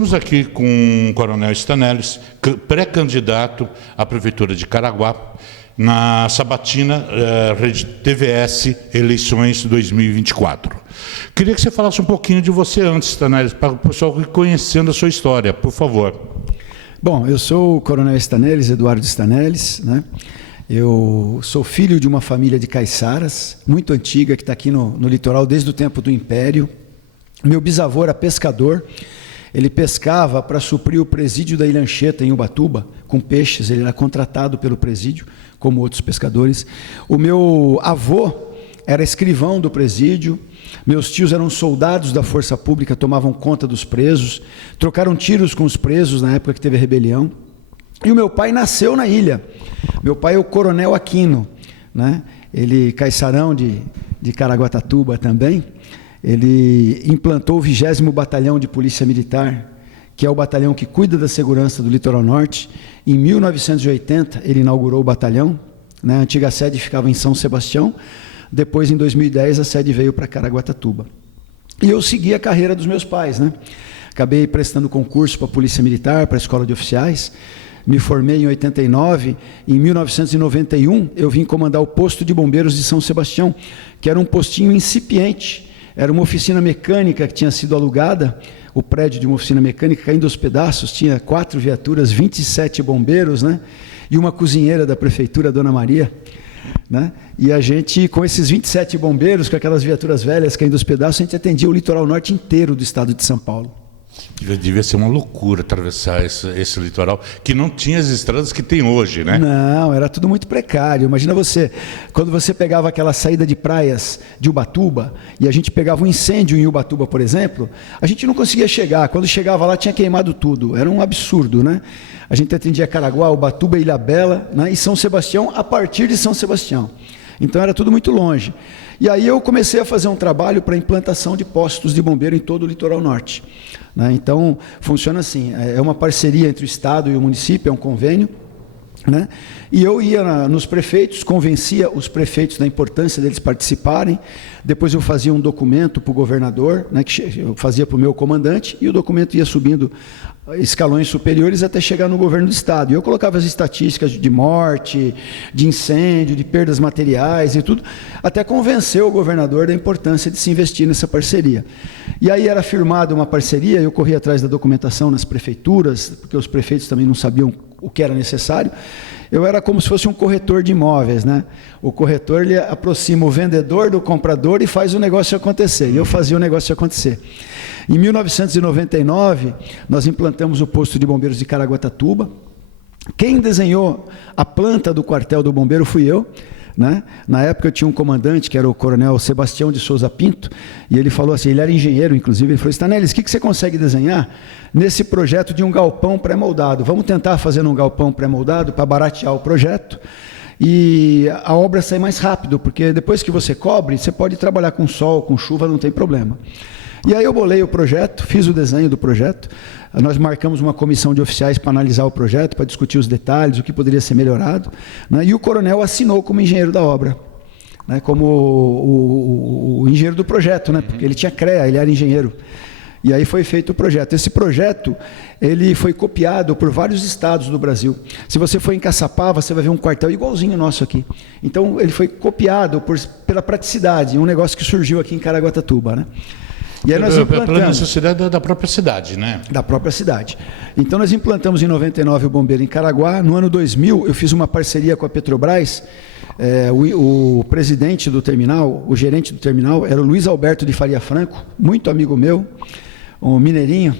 Estamos aqui com o Coronel Stanelles, pré-candidato à Prefeitura de Caraguá, na sabatina Rede TVS Eleições 2024. Queria que você falasse um pouquinho de você antes, Stanelles, para o pessoal ir conhecendo a sua história, por favor. Bom, eu sou o Coronel Stanelles, Eduardo Stanelles, né? Eu sou filho de uma família de caiçaras, muito antiga, que está aqui no litoral desde o tempo do Império. Meu bisavô era pescador, ele pescava para suprir o presídio da Ilha Anchieta, em Ubatuba, com peixes, ele era contratado pelo presídio, como outros pescadores. O meu avô era escrivão do presídio, meus tios eram soldados da Força Pública, tomavam conta dos presos, trocaram tiros com os presos na época que teve a rebelião. E o meu pai nasceu na ilha. Meu pai é o Coronel Aquino, né? Ele, caiçarão de Caraguatatuba também. Ele implantou o 20º Batalhão de Polícia Militar, que é o batalhão que cuida da segurança do Litoral Norte. Em 1980, ele inaugurou o batalhão, né? A antiga sede ficava em São Sebastião. Depois, em 2010, a sede veio para Caraguatatuba. E eu segui a carreira dos meus pais, né? Acabei prestando concurso para a Polícia Militar, para a Escola de Oficiais. Me formei em 89, em 1991 eu vim comandar o posto de bombeiros de São Sebastião, que era um postinho incipiente, era uma oficina mecânica que tinha sido alugada, o prédio de uma oficina mecânica caindo aos pedaços, tinha 4 viaturas, 27 bombeiros, né? E uma cozinheira da prefeitura, a Dona Maria, né? E a gente, com esses 27 bombeiros, com aquelas viaturas velhas caindo aos pedaços, a gente atendia o litoral norte inteiro do estado de São Paulo. Devia ser uma loucura atravessar esse litoral, que não tinha as estradas que tem hoje, né? Não, era tudo muito precário. Imagina você, quando você pegava aquela saída de praias de Ubatuba, e a gente pegava um incêndio em Ubatuba, por exemplo, a gente não conseguia chegar. Quando chegava lá, tinha queimado tudo. Era um absurdo, né? A gente atendia Caraguá, Ubatuba, Ilhabela, né? E São Sebastião, a partir de São Sebastião. Então era tudo muito longe. E aí eu comecei a fazer um trabalho para a implantação de postos de bombeiro em todo o litoral norte, né? Então funciona assim, é uma parceria entre o Estado e o município, é um convênio, né? E eu ia nos prefeitos, convencia os prefeitos da importância deles participarem. Depois eu fazia um documento para o governador, né, que eu fazia para o meu comandante, e o documento ia subindo escalões superiores até chegar no governo do estado. E eu colocava as estatísticas de morte, de incêndio, de perdas materiais e tudo, até convencer o governador da importância de se investir nessa parceria. E aí era firmada uma parceria, eu corri atrás da documentação nas prefeituras, porque os prefeitos também não sabiam o que era necessário. Eu era como se fosse um corretor de imóveis, né? O corretor, ele aproxima o vendedor do comprador e faz o negócio acontecer. E eu fazia o negócio acontecer. Em 1999, nós implantamos o posto de bombeiros de Caraguatatuba. Quem desenhou a planta do quartel do bombeiro fui eu, né? Na época eu tinha um comandante, que era o Coronel Sebastião de Souza Pinto, e ele falou assim, ele era engenheiro, inclusive, ele falou, Stanelles, o que você consegue desenhar nesse projeto de um galpão pré-moldado? Vamos tentar fazer um galpão pré-moldado para baratear o projeto e a obra sair mais rápido, porque depois que você cobre, você pode trabalhar com sol, com chuva, não tem problema. E aí eu bolei o projeto, fiz o desenho do projeto, nós marcamos uma comissão de oficiais para analisar o projeto, para discutir os detalhes, o que poderia ser melhorado, né? E o coronel assinou como engenheiro da obra, né? Como o engenheiro do projeto, né? Porque ele tinha CREA, ele era engenheiro. E aí foi feito o projeto. Esse projeto, ele foi copiado por vários estados do Brasil. Se você for em Caçapava, você vai ver um quartel igualzinho ao nosso aqui. Então ele foi copiado pela praticidade, um negócio que surgiu aqui em Caraguatatuba, né? E aí nós implantamos, pela necessidade da própria cidade, né? Da própria cidade. Então nós implantamos em 99 o bombeiro em Caraguá. No ano 2000 eu fiz uma parceria com a Petrobras. O presidente do terminal, o gerente do terminal, era o Luiz Alberto de Faria Franco, muito amigo meu, um mineirinho.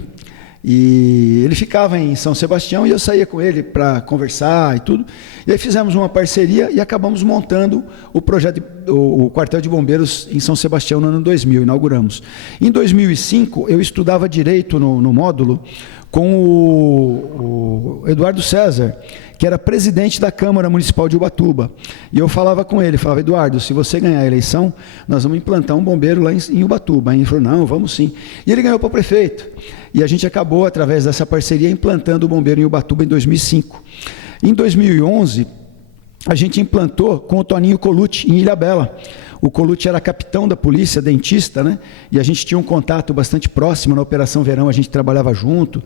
E ele ficava em São Sebastião e eu saía com ele para conversar e tudo. E aí fizemos uma parceria e acabamos montando o projeto, o quartel de bombeiros em São Sebastião no ano 2000, inauguramos. Em 2005 eu estudava direito no módulo com o Eduardo César, que era presidente da Câmara Municipal de Ubatuba. E eu falava com ele, falava, Eduardo, se você ganhar a eleição, nós vamos implantar um bombeiro lá em Ubatuba. Aí ele falou, não, vamos sim. E ele ganhou para prefeito. E a gente acabou, através dessa parceria, implantando o bombeiro em Ubatuba em 2005. Em 2011, a gente implantou com o Toninho Colucci, em Ilhabela, O Colucci era capitão da polícia, dentista, né? E a gente tinha um contato bastante próximo na Operação Verão, a gente trabalhava junto.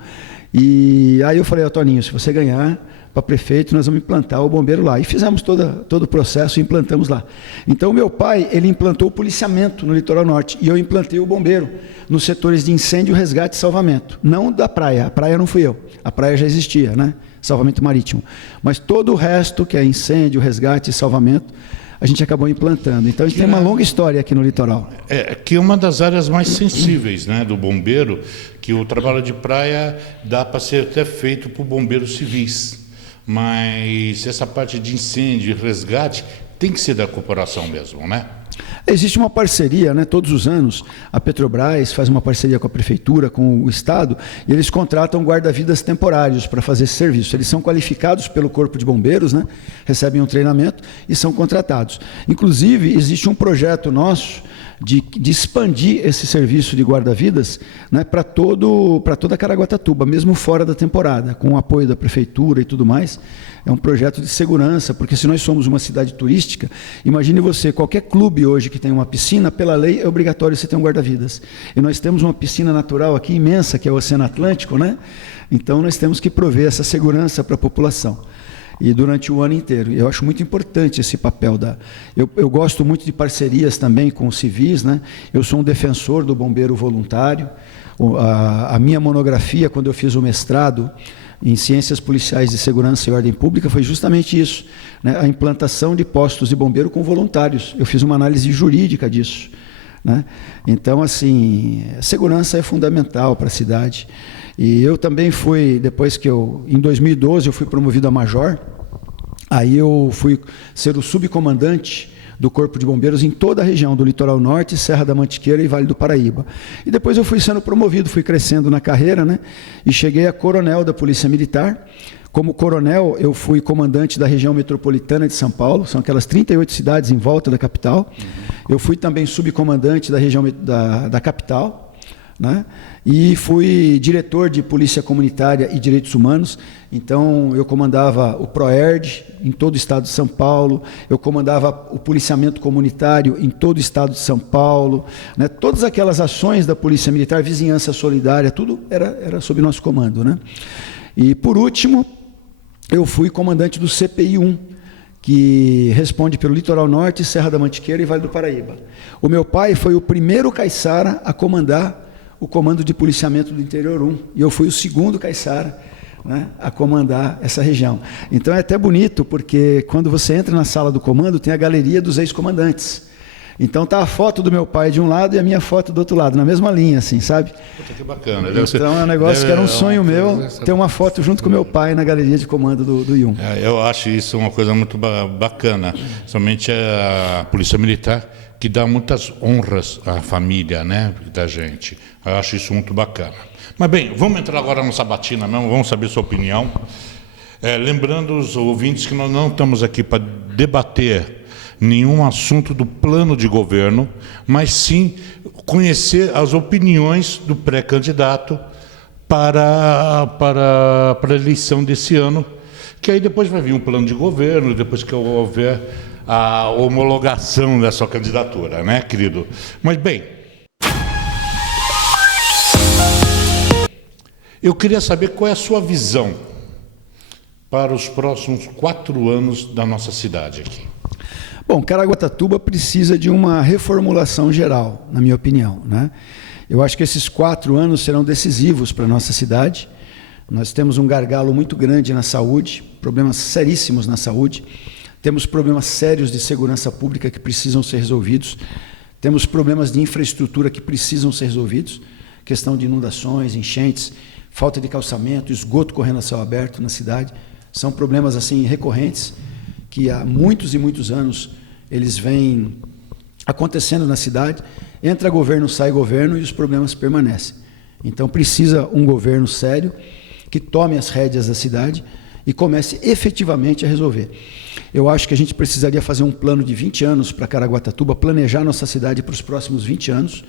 E aí eu falei, Toninho, se você ganhar para prefeito, nós vamos implantar o bombeiro lá. E fizemos todo o processo e implantamos lá. Então, o meu pai, ele implantou o policiamento no litoral norte e eu implantei o bombeiro nos setores de incêndio, resgate e salvamento. Não da praia, a praia não fui eu, a praia já existia, né? Salvamento marítimo. Mas todo o resto, que é incêndio, resgate e salvamento, a gente acabou implantando. Então, a gente tem uma longa história aqui no litoral. Que é uma das áreas mais sensíveis, né, do bombeiro, que o trabalho de praia dá para ser até feito por bombeiros civis. Mas essa parte de incêndio e resgate tem que ser da corporação mesmo, né? Existe uma parceria, né? Todos os anos a Petrobras faz uma parceria com a prefeitura, com o estado, e eles contratam guarda-vidas temporários para fazer esse serviço. Eles são qualificados pelo Corpo de Bombeiros, né? Recebem um treinamento e são contratados. Inclusive, existe um projeto nosso de expandir esse serviço de guarda-vidas, né, para toda Caraguatatuba, mesmo fora da temporada, com o apoio da prefeitura e tudo mais. É um projeto de segurança, porque se nós somos uma cidade turística, imagine você, qualquer clube hoje que tem uma piscina, pela lei é obrigatório você ter um guarda-vidas. E nós temos uma piscina natural aqui imensa, que é o Oceano Atlântico, né? Então nós temos que prover essa segurança para a população. E durante o ano inteiro. Eu acho muito importante esse papel da... Eu gosto muito de parcerias também com os civis, né? Eu sou um defensor do bombeiro voluntário. A minha monografia, quando eu fiz o mestrado em Ciências Policiais de Segurança e Ordem Pública, foi justamente isso, né? A implantação de postos de bombeiro com voluntários. Eu fiz uma análise jurídica disso, né? Então, assim, segurança é fundamental para a cidade. E eu também fui, depois que em 2012, eu fui promovido a major, aí eu fui ser o subcomandante do Corpo de Bombeiros em toda a região do Litoral Norte, Serra da Mantiqueira e Vale do Paraíba. E depois eu fui sendo promovido, fui crescendo na carreira, né? E cheguei a coronel da Polícia Militar. Como coronel, eu fui comandante da região metropolitana de São Paulo, são aquelas 38 cidades em volta da capital. Eu fui também subcomandante da região da capital, né? E fui diretor de Polícia Comunitária e Direitos Humanos. Então eu comandava o PROERD em todo o estado de São Paulo, eu comandava o policiamento comunitário em todo o estado de São Paulo, né? Todas aquelas ações da Polícia Militar, vizinhança solidária, tudo era sob nosso comando, né? E por último, eu fui comandante do CPI-1, que responde pelo Litoral Norte, Serra da Mantiqueira e Vale do Paraíba. O meu pai foi o primeiro caiçara a comandar o Comando de Policiamento do Interior 1, e eu fui o segundo caiçara, né, a comandar essa região. Então é até bonito, porque quando você entra na sala do comando, tem a galeria dos ex-comandantes. Então tá a foto do meu pai de um lado e a minha foto do outro lado, na mesma linha, assim, sabe? Puta, que bacana. Então é um negócio que era um sonho meu, ter uma foto junto com meu pai na galeria de comando do IUM. Eu acho isso uma coisa muito bacana, somente a Polícia Militar, que dá muitas honras à família, né, da gente. Eu acho isso muito bacana. Mas bem, vamos entrar agora na sabatina mesmo, vamos saber sua opinião. Lembrando os ouvintes que nós não estamos aqui para debater nenhum assunto do plano de governo, mas sim conhecer as opiniões do pré-candidato para a eleição desse ano, que aí depois vai vir um plano de governo, depois que houver a homologação da sua candidatura, né, querido? Mas, bem, eu queria saber qual é a sua visão para os próximos 4 anos da nossa cidade aqui. Bom, Caraguatatuba precisa de uma reformulação geral, na minha opinião, né? Eu acho que esses 4 anos serão decisivos para a nossa cidade. Nós temos um gargalo muito grande na saúde, problemas seríssimos na saúde. Temos problemas sérios de segurança pública que precisam ser resolvidos. Temos problemas de infraestrutura que precisam ser resolvidos. Questão de inundações, enchentes, falta de calçamento, esgoto correndo a céu aberto na cidade. São problemas assim recorrentes que há muitos e muitos anos eles vêm acontecendo na cidade. Entra governo, sai governo e os problemas permanecem. Então precisa um governo sério que tome as rédeas da cidade e comece efetivamente a resolver. Eu acho que a gente precisaria fazer um plano de 20 anos para Caraguatatuba, planejar nossa cidade para os próximos 20 anos.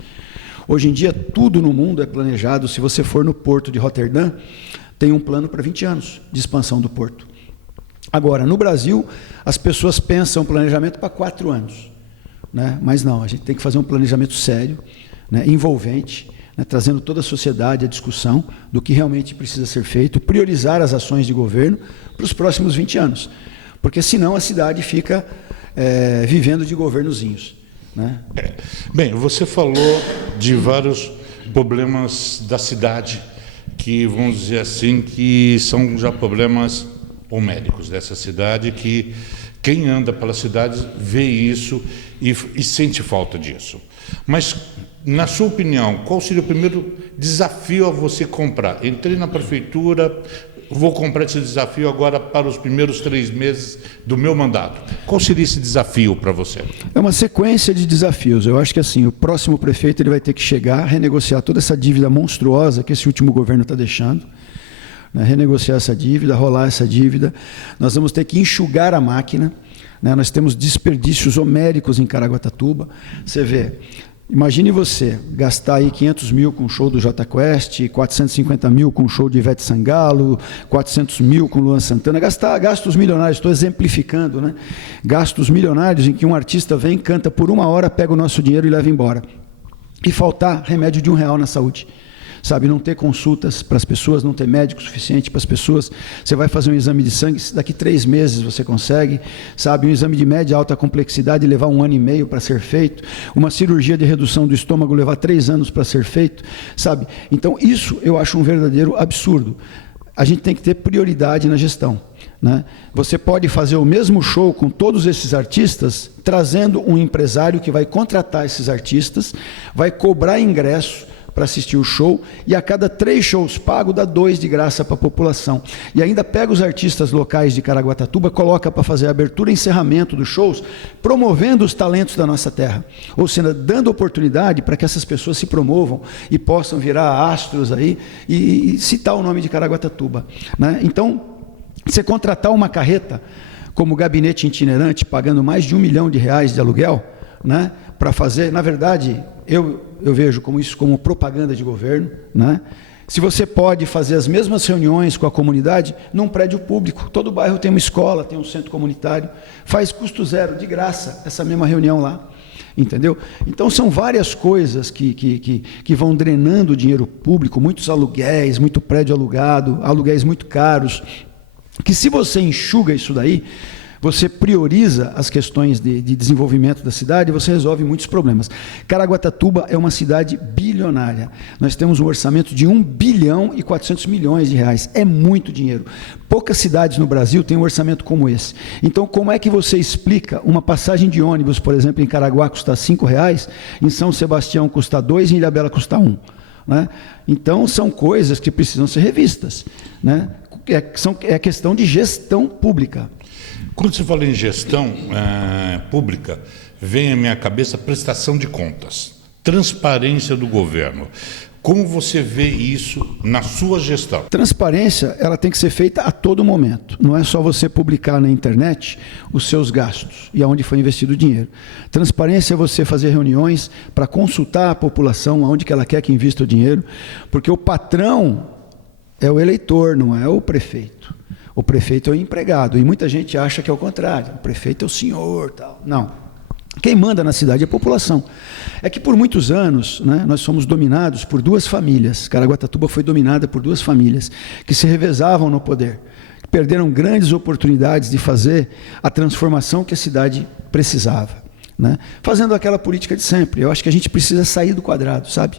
Hoje em dia, tudo no mundo é planejado. Se você for no porto de Roterdã, tem um plano para 20 anos de expansão do porto. Agora, no Brasil, as pessoas pensam planejamento para 4 anos. né? Mas não, a gente tem que fazer um planejamento sério, né? Envolvente, né? Trazendo toda a sociedade à discussão do que realmente precisa ser feito, priorizar as ações de governo para os próximos 20 anos, porque senão a cidade fica vivendo de governozinhos, né? Bem, você falou de vários problemas da cidade, que vamos dizer assim, que são já problemas homéricos dessa cidade, que quem anda pela cidade vê isso e sente falta disso. Mas, na sua opinião, qual seria o primeiro desafio a você comprar? Entrei na prefeitura, vou comprar esse desafio agora para os primeiros 3 meses do meu mandato. Qual seria esse desafio para você? É uma sequência de desafios. Eu acho que assim, o próximo prefeito ele vai ter que chegar, renegociar toda essa dívida monstruosa que esse último governo está deixando, né? Renegociar essa dívida, rolar essa dívida. Nós vamos ter que enxugar a máquina, né? Nós temos desperdícios homéricos em Caraguatatuba. Você vê, imagine você gastar aí 500 mil com o show do Jota Quest, 450 mil com o show de Ivete Sangalo, 400 mil com Luan Santana, gastos milionários, estou exemplificando, né? Gastos milionários em que um artista vem, canta por 1 hora, pega o nosso dinheiro e leva embora. E faltar remédio de R$1 na saúde. Sabe, não ter consultas para as pessoas, não ter médico suficiente para as pessoas. Você vai fazer um exame de sangue, daqui 3 meses você consegue, sabe, um exame de média e alta complexidade levar 1 ano e meio para ser feito, uma cirurgia de redução do estômago levar 3 anos para ser feito, sabe? Então isso eu acho um verdadeiro absurdo. A gente tem que ter prioridade na gestão, né? Você pode fazer o mesmo show com todos esses artistas, trazendo um empresário que vai contratar esses artistas, vai cobrar ingresso para assistir o show, e a cada 3 shows pagos, dá 2 de graça para a população. E ainda pega os artistas locais de Caraguatatuba, coloca para fazer a abertura e encerramento dos shows, promovendo os talentos da nossa terra. Ou seja, dando oportunidade para que essas pessoas se promovam e possam virar astros aí e citar o nome de Caraguatatuba, né? Então, você contratar uma carreta como gabinete itinerante, pagando mais de R$1 milhão de aluguel, né? Para fazer, na verdade, eu vejo isso como propaganda de governo, né? Se você pode fazer as mesmas reuniões com a comunidade num prédio público, todo bairro tem uma escola, tem um centro comunitário, faz custo zero, de graça, essa mesma reunião lá, entendeu? Então são várias coisas que vão drenando dinheiro público, muitos aluguéis, muito prédio alugado, aluguéis muito caros, que se você enxuga isso daí, você prioriza as questões de desenvolvimento da cidade, você resolve muitos problemas. Caraguatatuba é uma cidade bilionária. Nós temos um orçamento de R$1 bilhão e 400 milhões. É muito dinheiro. Poucas cidades no Brasil têm um orçamento como esse. Então, como é que você explica uma passagem de ônibus, por exemplo, em Caraguá custar R$5, em São Sebastião custa R$2 e em Ilhabela custa R$1? Né? Então, são coisas que precisam ser revistas, né? É questão de gestão pública. Quando você fala em gestão pública, vem à minha cabeça prestação de contas, transparência do governo. Como você vê isso na sua gestão? Transparência, ela tem que ser feita a todo momento. Não é só você publicar na internet os seus gastos e aonde foi investido o dinheiro. Transparência é você fazer reuniões para consultar a população aonde que ela quer que invista o dinheiro, porque o patrão é o eleitor, não é o prefeito. O prefeito é o empregado, e muita gente acha que é o contrário, o prefeito é o senhor, tal. Não. Quem manda na cidade é a população. É que por muitos anos, né, nós fomos dominados por 2 famílias. Caraguatatuba foi dominada por 2 famílias que se revezavam no poder, que perderam grandes oportunidades de fazer a transformação que a cidade precisava, né? Fazendo aquela política de sempre. Eu acho que a gente precisa sair do quadrado, sabe?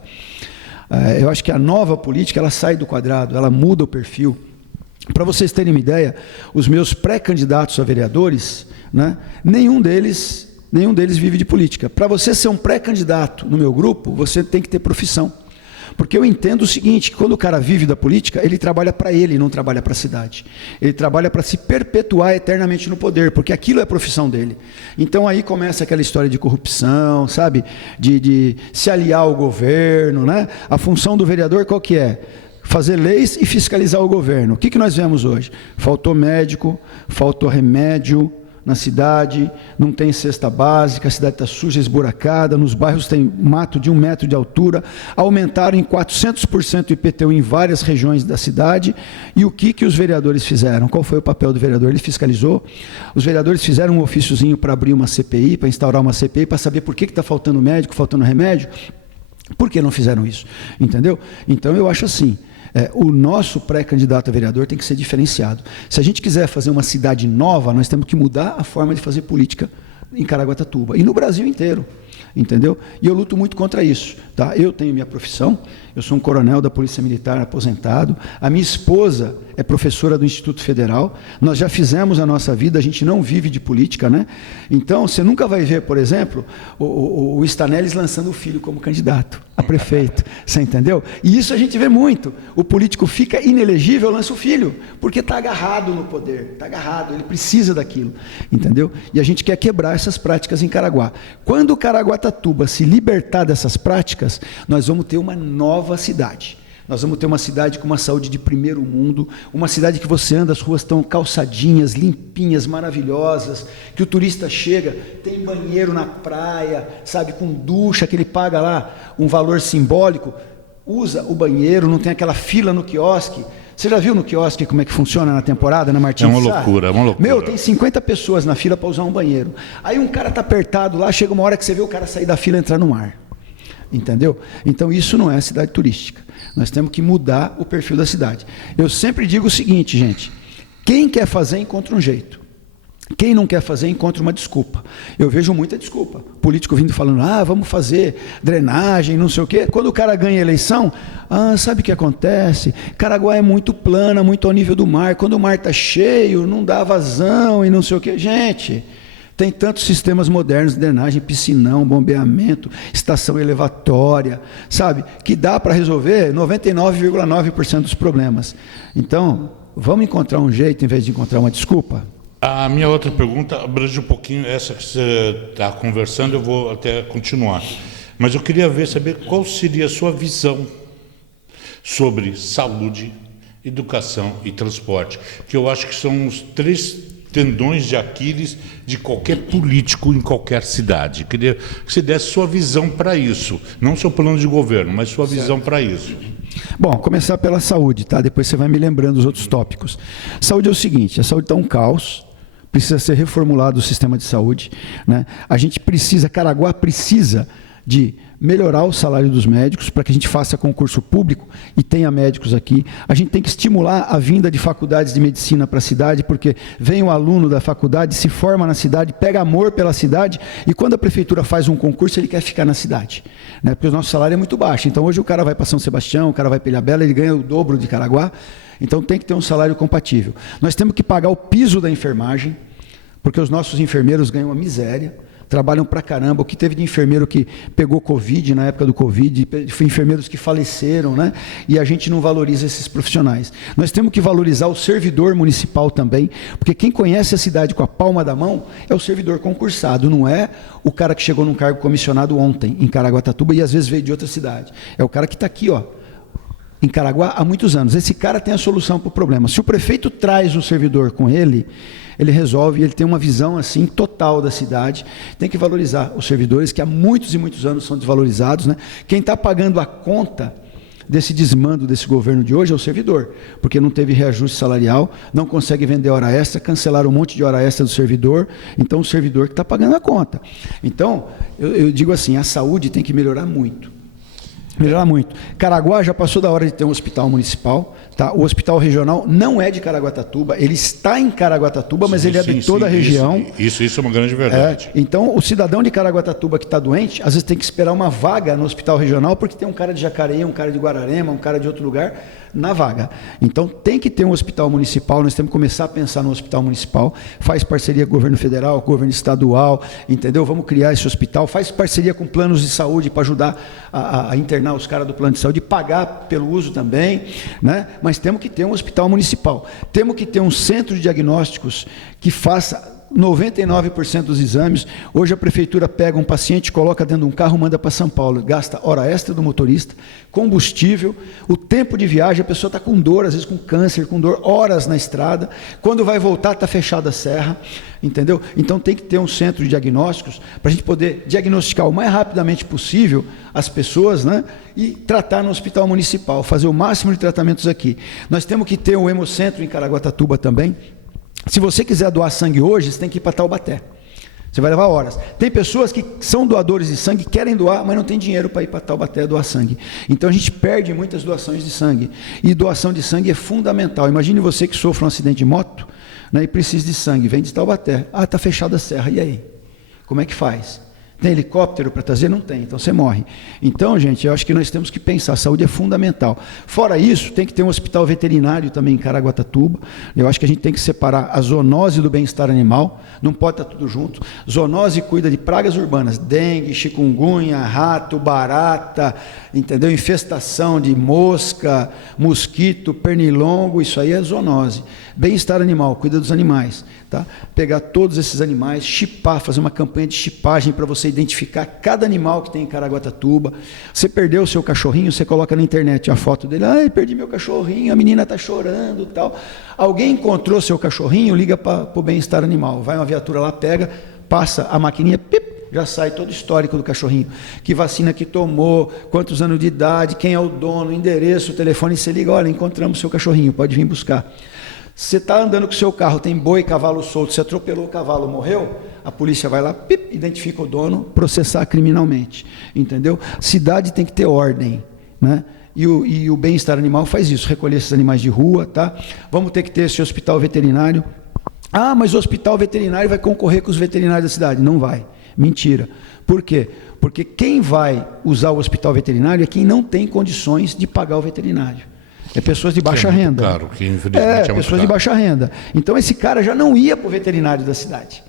Eu acho que a nova política, ela sai do quadrado, ela muda o perfil. Para vocês terem uma ideia, os meus pré-candidatos a vereadores, né, nenhum deles vive de política. Para você ser um pré-candidato no meu grupo, você tem que ter profissão. Porque eu entendo o seguinte, que quando o cara vive da política, ele trabalha para ele, não trabalha para a cidade. Ele trabalha para se perpetuar eternamente no poder, porque aquilo é a profissão dele. Então aí começa aquela história de corrupção, sabe? De se aliar ao governo, né? A função do vereador qual que é? Fazer leis e fiscalizar o governo. O que nós vemos hoje? Faltou médico, faltou remédio, na cidade, não tem cesta básica, a cidade está suja, esburacada, nos bairros tem mato de 1 metro de altura, aumentaram em 400% o IPTU em várias regiões da cidade. E o que os vereadores fizeram? Qual foi o papel do vereador? Ele fiscalizou. Os vereadores fizeram um ofíciozinho para abrir uma CPI, para instaurar uma CPI, para saber por que está faltando médico, faltando remédio. Por que não fizeram isso? Entendeu? Então eu acho assim, o nosso pré-candidato a vereador tem que ser diferenciado. Se a gente quiser fazer uma cidade nova, nós temos que mudar a forma de fazer política em Caraguatatuba e no Brasil inteiro, entendeu? E eu luto muito contra isso, tá? Eu tenho minha profissão, eu sou um coronel da Polícia Militar aposentado, a minha esposa é professora do Instituto Federal, nós já fizemos a nossa vida, a gente não vive de política, né? Então, você nunca vai ver, por exemplo, o Stanelles lançando o filho como candidato a prefeito, você entendeu? E isso a gente vê muito, o político fica inelegível, lança o filho, porque está agarrado no poder, está agarrado, ele precisa daquilo, entendeu? E a gente quer quebrar essas práticas em Caraguá. Quando Caraguatatuba se libertar dessas práticas, nós vamos ter uma nova cidade. Nós vamos ter uma cidade com uma saúde de primeiro mundo, uma cidade que você anda, as ruas estão calçadinhas, limpinhas, maravilhosas, que o turista chega, tem banheiro na praia, sabe, com ducha, que ele paga lá um valor simbólico, usa o banheiro, não tem aquela fila no quiosque. Você já viu no quiosque como é que funciona na temporada, na Martins? É uma loucura, é uma loucura. Meu, tem 50 pessoas na fila para usar um banheiro. Aí um cara está apertado lá, chega uma hora que você vê o cara sair da fila e entrar no mar. Entendeu? Então isso não é cidade turística. Nós temos que mudar o perfil da cidade. Eu sempre digo o seguinte, gente, quem quer fazer encontra um jeito. Quem não quer fazer encontra uma desculpa. Eu vejo muita desculpa. Político vindo falando, vamos fazer drenagem, não sei o quê. Quando o cara ganha a eleição, sabe o que acontece? Caraguá é muito plana, muito ao nível do mar. Quando o mar está cheio, não dá vazão e não sei o quê. Gente, tem tantos sistemas modernos de drenagem, piscinão, bombeamento, estação elevatória, sabe? Que dá para resolver 99,9% dos problemas. Então, vamos encontrar um jeito em vez de encontrar uma desculpa? A minha outra pergunta abrange um pouquinho essa que você está conversando, eu vou até continuar. Mas eu queria saber qual seria a sua visão sobre saúde, educação e transporte, que eu acho que são os 3 tendões de Aquiles de qualquer político em qualquer cidade. Queria que você desse sua visão para isso, não seu plano de governo, mas sua visão para isso. Bom, começar pela saúde, tá? Depois você vai me lembrando os outros tópicos. Saúde é o seguinte, a saúde está um caos, precisa ser reformulado o sistema de saúde, né? A gente precisa, Caraguá precisa de melhorar o salário dos médicos para que a gente faça concurso público e tenha médicos aqui. A gente tem que estimular a vinda de faculdades de medicina para a cidade, porque vem o aluno da faculdade, se forma na cidade, pega amor pela cidade e quando a prefeitura faz um concurso, ele quer ficar na cidade, né? Porque o nosso salário é muito baixo. Então hoje o cara vai para São Sebastião, o cara vai para Ilhabela, ele ganha o dobro de Caraguá. Então tem que ter um salário compatível. Nós temos que pagar o piso da enfermagem, porque os nossos enfermeiros ganham uma miséria, trabalham pra caramba. O que teve de enfermeiro que pegou Covid, na época do Covid, enfermeiros que faleceram, né? E a gente não valoriza esses profissionais. Nós temos que valorizar o servidor municipal também, porque quem conhece a cidade com a palma da mão é o servidor concursado, não é o cara que chegou num cargo comissionado ontem em Caraguatatuba e às vezes veio de outra cidade. É o cara que está aqui, ó, em Caraguá há muitos anos. Esse cara tem a solução para o problema. Se o prefeito traz o servidor com ele, ele resolve, ele tem uma visão assim total da cidade. Tem que valorizar os servidores, que há muitos e muitos anos são desvalorizados, né? Quem está pagando a conta desse desmando desse governo de hoje é o servidor, porque não teve reajuste salarial, não consegue vender hora extra, cancelaram um monte de hora extra do servidor, então o servidor que está pagando a conta. Então, eu digo assim, a saúde tem que melhorar muito. Melhorar muito. Caraguá já passou da hora de ter um hospital municipal, tá? O hospital regional não é de Caraguatatuba, ele está em Caraguatatuba, mas ele é de toda a região. Isso é uma grande verdade. Então, o cidadão de Caraguatatuba que está doente, às vezes tem que esperar uma vaga no hospital regional, porque tem um cara de Jacareí, um cara de Guararema, um cara de outro lugar na vaga. Então, tem que ter um hospital municipal, nós temos que começar a pensar no hospital municipal, faz parceria com o governo federal, com o governo estadual, entendeu? Vamos criar esse hospital, faz parceria com planos de saúde para ajudar a internar os caras do plano de saúde, pagar pelo uso também, né? Mas temos que ter um hospital municipal, temos que ter um centro de diagnósticos que faça 99% dos exames. Hoje a prefeitura pega um paciente, coloca dentro de um carro, manda para São Paulo, gasta hora extra do motorista, combustível, o tempo de viagem, a pessoa está com dor, às vezes com câncer, com dor, horas na estrada, quando vai voltar está fechada a serra, entendeu? Então tem que ter um centro de diagnósticos para a gente poder diagnosticar o mais rapidamente possível as pessoas, né? E tratar no hospital municipal, fazer o máximo de tratamentos aqui. Nós temos que ter um hemocentro em Caraguatatuba também. Se você quiser doar sangue hoje, você tem que ir para Taubaté. Você vai levar horas. Tem pessoas que são doadores de sangue, querem doar, mas não tem dinheiro para ir para Taubaté doar sangue. Então a gente perde muitas doações de sangue. E doação de sangue é fundamental. Imagine você que sofre um acidente de moto, né, e precisa de sangue, vem de Taubaté. Ah, está fechada a serra, e aí? Como é que faz? Tem helicóptero para trazer? Não tem, então você morre. Então, gente, eu acho que nós temos que pensar, a saúde é fundamental. Fora isso, tem que ter um hospital veterinário também em Caraguatatuba. Eu acho que a gente tem que separar a zoonose do bem-estar animal, não pode estar tudo junto. Zoonose cuida de pragas urbanas, dengue, chikungunya, rato, barata, entendeu? Infestação de mosca, mosquito, pernilongo, isso aí é zoonose. Bem-estar animal, cuida dos animais, tá? Pegar todos esses animais, chipar, fazer uma campanha de chipagem para você identificar cada animal que tem em Caraguatatuba. Você perdeu o seu cachorrinho, você coloca na internet a foto dele, ai, perdi meu cachorrinho, a menina está chorando, tal. Alguém encontrou seu cachorrinho, liga para o bem-estar animal, vai uma viatura lá, pega, passa a maquininha, pip, já sai todo o histórico do cachorrinho, que vacina que tomou, quantos anos de idade, quem é o dono, endereço, telefone, você liga, olha, encontramos seu cachorrinho, pode vir buscar. Você está andando com o seu carro, tem boi, cavalo solto, você atropelou o cavalo, morreu, a polícia vai lá, pip, identifica o dono, processar criminalmente, entendeu? Cidade tem que ter ordem, né? E o bem-estar animal faz isso, recolher esses animais de rua, tá? Vamos ter que ter esse hospital veterinário. Ah, mas o hospital veterinário vai concorrer com os veterinários da cidade. Não vai, mentira. Por quê? Porque quem vai usar o hospital veterinário é quem não tem condições de pagar o veterinário. É pessoas de baixa renda. Claro, que infelizmente é muito pessoas de baixa renda. Então esse cara já não ia para o veterinário da cidade.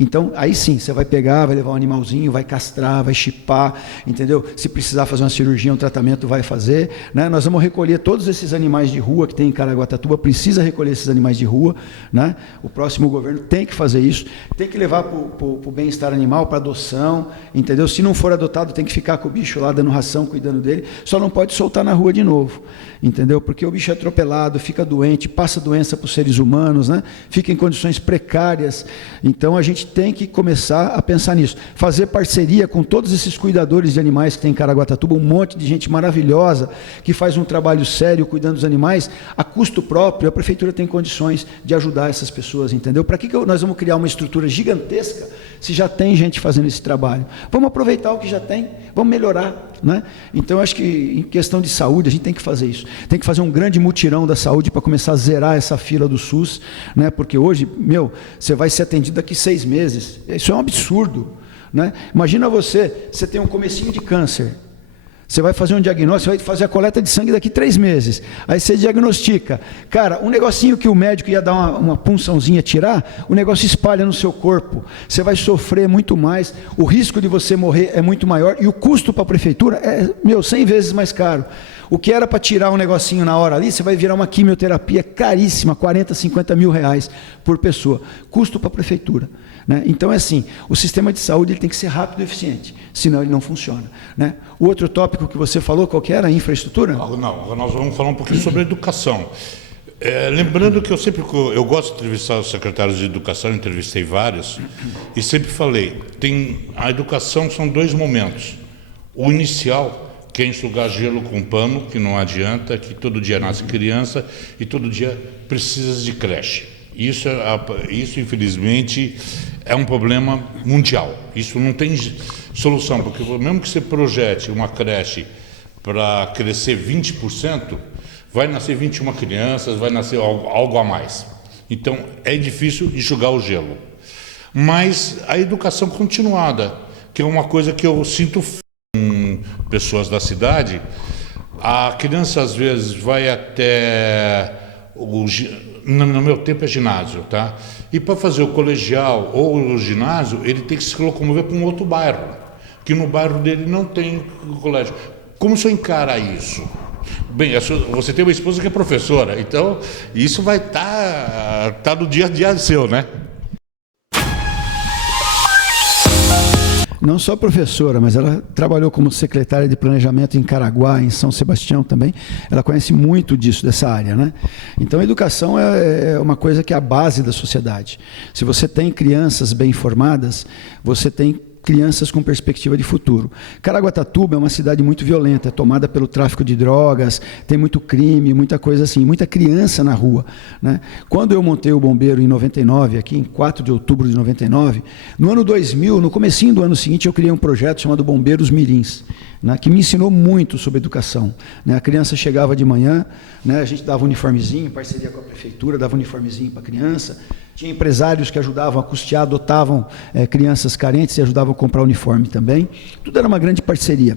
Então, aí sim, você vai pegar, vai levar um animalzinho, vai castrar, vai chipar, entendeu? Se precisar fazer uma cirurgia, um tratamento, vai fazer, né? Nós vamos recolher todos esses animais de rua que tem em Caraguatatuba, precisa recolher esses animais de rua, né? O próximo governo tem que fazer isso, tem que levar para o bem-estar animal, para adoção, entendeu? Se não for adotado, tem que ficar com o bicho lá, dando ração, cuidando dele, só não pode soltar na rua de novo, entendeu? Porque o bicho é atropelado, fica doente, passa doença para os seres humanos, né? Fica em condições precárias, então a gente tem que começar a pensar nisso, fazer parceria com todos esses cuidadores de animais que tem em Caraguatatuba, um monte de gente maravilhosa que faz um trabalho sério cuidando dos animais, a custo próprio, a prefeitura tem condições de ajudar essas pessoas, entendeu? Para que nós vamos criar uma estrutura gigantesca se já tem gente fazendo esse trabalho? Vamos aproveitar o que já tem, vamos melhorar, né? Então eu acho que em questão de saúde a gente tem que fazer isso, tem que fazer um grande mutirão da saúde para começar a zerar essa fila do SUS, né? Porque hoje, você vai ser atendido daqui 6 meses, isso é um absurdo, né? Imagina você tem um comecinho de câncer, você vai fazer um diagnóstico, você vai fazer a coleta de sangue daqui 3 meses, aí você diagnostica, cara, um negocinho que o médico ia dar uma punçãozinha, tirar, o negócio espalha no seu corpo, você vai sofrer muito mais, o risco de você morrer é muito maior, e o custo para a prefeitura é, 100 vezes mais caro. O que era para tirar um negocinho na hora ali, você vai virar uma quimioterapia caríssima, 40, 50 mil reais por pessoa. Custo para a prefeitura, né? Então é assim, o sistema de saúde ele tem que ser rápido e eficiente, senão ele não funciona, né? O outro tópico que você falou, qual que era? A infraestrutura? Não, nós vamos falar um pouquinho sobre a educação. Lembrando que eu gosto de entrevistar os secretários de educação, entrevistei vários, e sempre falei, a educação são 2 momentos. O inicial, que é enxugar gelo com pano, que não adianta, que todo dia nasce criança e todo dia precisa de creche. Isso infelizmente, é um problema mundial. Isso não tem solução, porque mesmo que você projete uma creche para crescer 20%, vai nascer 21 crianças, vai nascer algo a mais. Então, é difícil enxugar o gelo. Mas a educação continuada, que é uma coisa que eu sinto pessoas da cidade, a criança às vezes vai até no meu tempo é ginásio, tá? E para fazer o colegial ou o ginásio, ele tem que se locomover para um outro bairro, que no bairro dele não tem colégio. Como o senhor encara isso? Bem, você tem uma esposa que é professora, então isso vai estar no dia a dia seu, né? Não só professora, mas ela trabalhou como secretária de planejamento em Caraguá, em São Sebastião também. Ela conhece muito disso, dessa área, né? Então, a educação é uma coisa que é a base da sociedade. Se você tem crianças bem formadas, você tem crianças com perspectiva de futuro. Caraguatatuba é uma cidade muito violenta, é tomada pelo tráfico de drogas, tem muito crime, muita coisa assim, muita criança na rua, né? Quando eu montei o Bombeiro em 99, aqui em 4 de outubro de 99, no ano 2000, no comecinho do ano seguinte, eu criei um projeto chamado Bombeiros Mirins, né, que me ensinou muito sobre educação, né? A criança chegava de manhã, né, a gente dava um uniformezinho, em parceria com a prefeitura, dava um uniformezinho para a criança. Tinha empresários que ajudavam a custear, adotavam crianças carentes e ajudavam a comprar uniforme também. Tudo era uma grande parceria.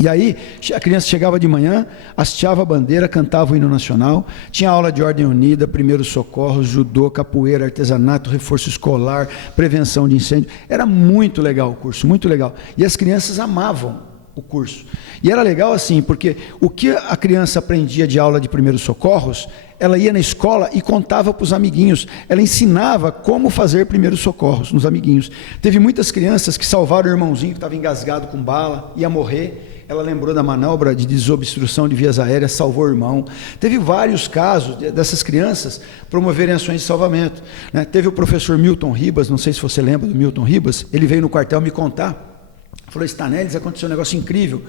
E aí, a criança chegava de manhã, hasteava a bandeira, cantava o hino nacional, tinha aula de ordem unida, primeiros socorros, judô, capoeira, artesanato, reforço escolar, prevenção de incêndio. Era muito legal o curso, muito legal. E as crianças amavam o curso. E era legal assim, porque o que a criança aprendia de aula de primeiros socorros, ela ia na escola e contava para os amiguinhos, ela ensinava como fazer primeiros socorros nos amiguinhos. Teve muitas crianças que salvaram o irmãozinho que estava engasgado com bala, ia morrer, ela lembrou da manobra de desobstrução de vias aéreas, salvou o irmão. Teve vários casos dessas crianças promoverem ações de salvamento, né? Teve o professor Milton Ribas, não sei se você lembra do Milton Ribas, ele veio no quartel me contar, falou: Stanelis, aconteceu um negócio incrível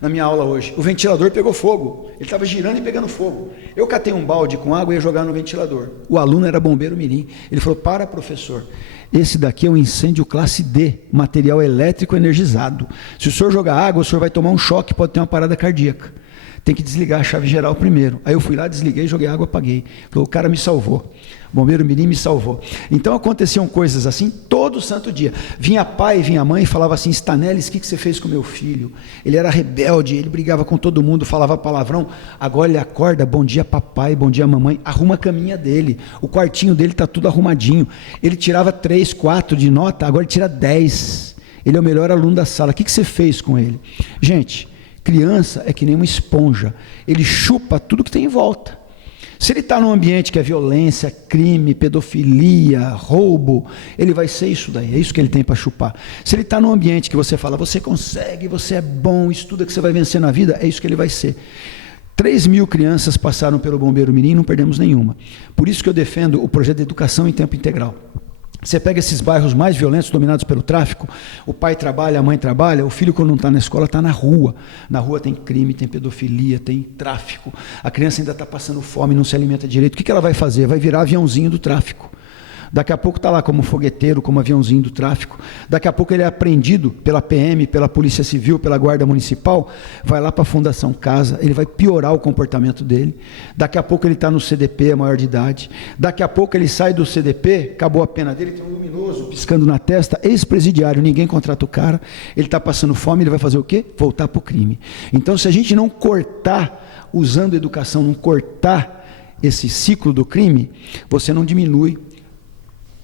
na minha aula hoje. O ventilador pegou fogo, ele estava girando e pegando fogo. Eu catei um balde com água e ia jogar no ventilador. O aluno era bombeiro mirim. Ele falou: para, professor, esse daqui é um incêndio classe D, material elétrico energizado. Se o senhor jogar água, o senhor vai tomar um choque, pode ter uma parada cardíaca. Tem que desligar a chave geral primeiro. Aí eu fui lá, desliguei, joguei água, apaguei. Falou: o cara me salvou. O bombeiro mirim me salvou. Então aconteciam coisas assim todo santo dia. Vinha pai, vinha mãe e falava assim: Stanelis, o que você fez com meu filho? Ele era rebelde, ele brigava com todo mundo, falava palavrão. Agora ele acorda: bom dia papai, bom dia mamãe. Arruma a caminha dele, o quartinho dele está tudo arrumadinho. Ele tirava 3, 4 de nota, agora ele tira 10. Ele é o melhor aluno da sala. O que você fez com ele? Gente, criança é que nem uma esponja, ele chupa tudo que tem em volta. Se ele está num ambiente que é violência, crime, pedofilia, roubo, ele vai ser isso daí, é isso que ele tem para chupar. Se ele está num ambiente que você fala: você consegue, você é bom, estuda que você vai vencer na vida, é isso que ele vai ser. 3.000 crianças passaram pelo Bombeiro Mirim e não perdemos nenhuma. Por isso que eu defendo o projeto de educação em tempo integral. Você pega esses bairros mais violentos, dominados pelo tráfico, o pai trabalha, a mãe trabalha, o filho, quando não está na escola, está na rua. Na rua tem crime, tem pedofilia, tem tráfico. A criança ainda está passando fome, não se alimenta direito. O que ela vai fazer? Vai virar aviãozinho do tráfico. Daqui a pouco está lá como fogueteiro, como aviãozinho do tráfico. Daqui a pouco ele é apreendido pela PM, pela Polícia Civil, pela Guarda Municipal, vai lá para a Fundação Casa, ele vai piorar o comportamento dele. Daqui a pouco ele está no CDP, é maior de idade. Daqui a pouco ele sai do CDP, acabou a pena dele, tem um luminoso piscando na testa, ex-presidiário, ninguém contrata o cara, ele está passando fome, ele vai fazer o quê? Voltar para o crime. Então, se a gente não cortar, usando educação, não cortar esse ciclo do crime, você não diminui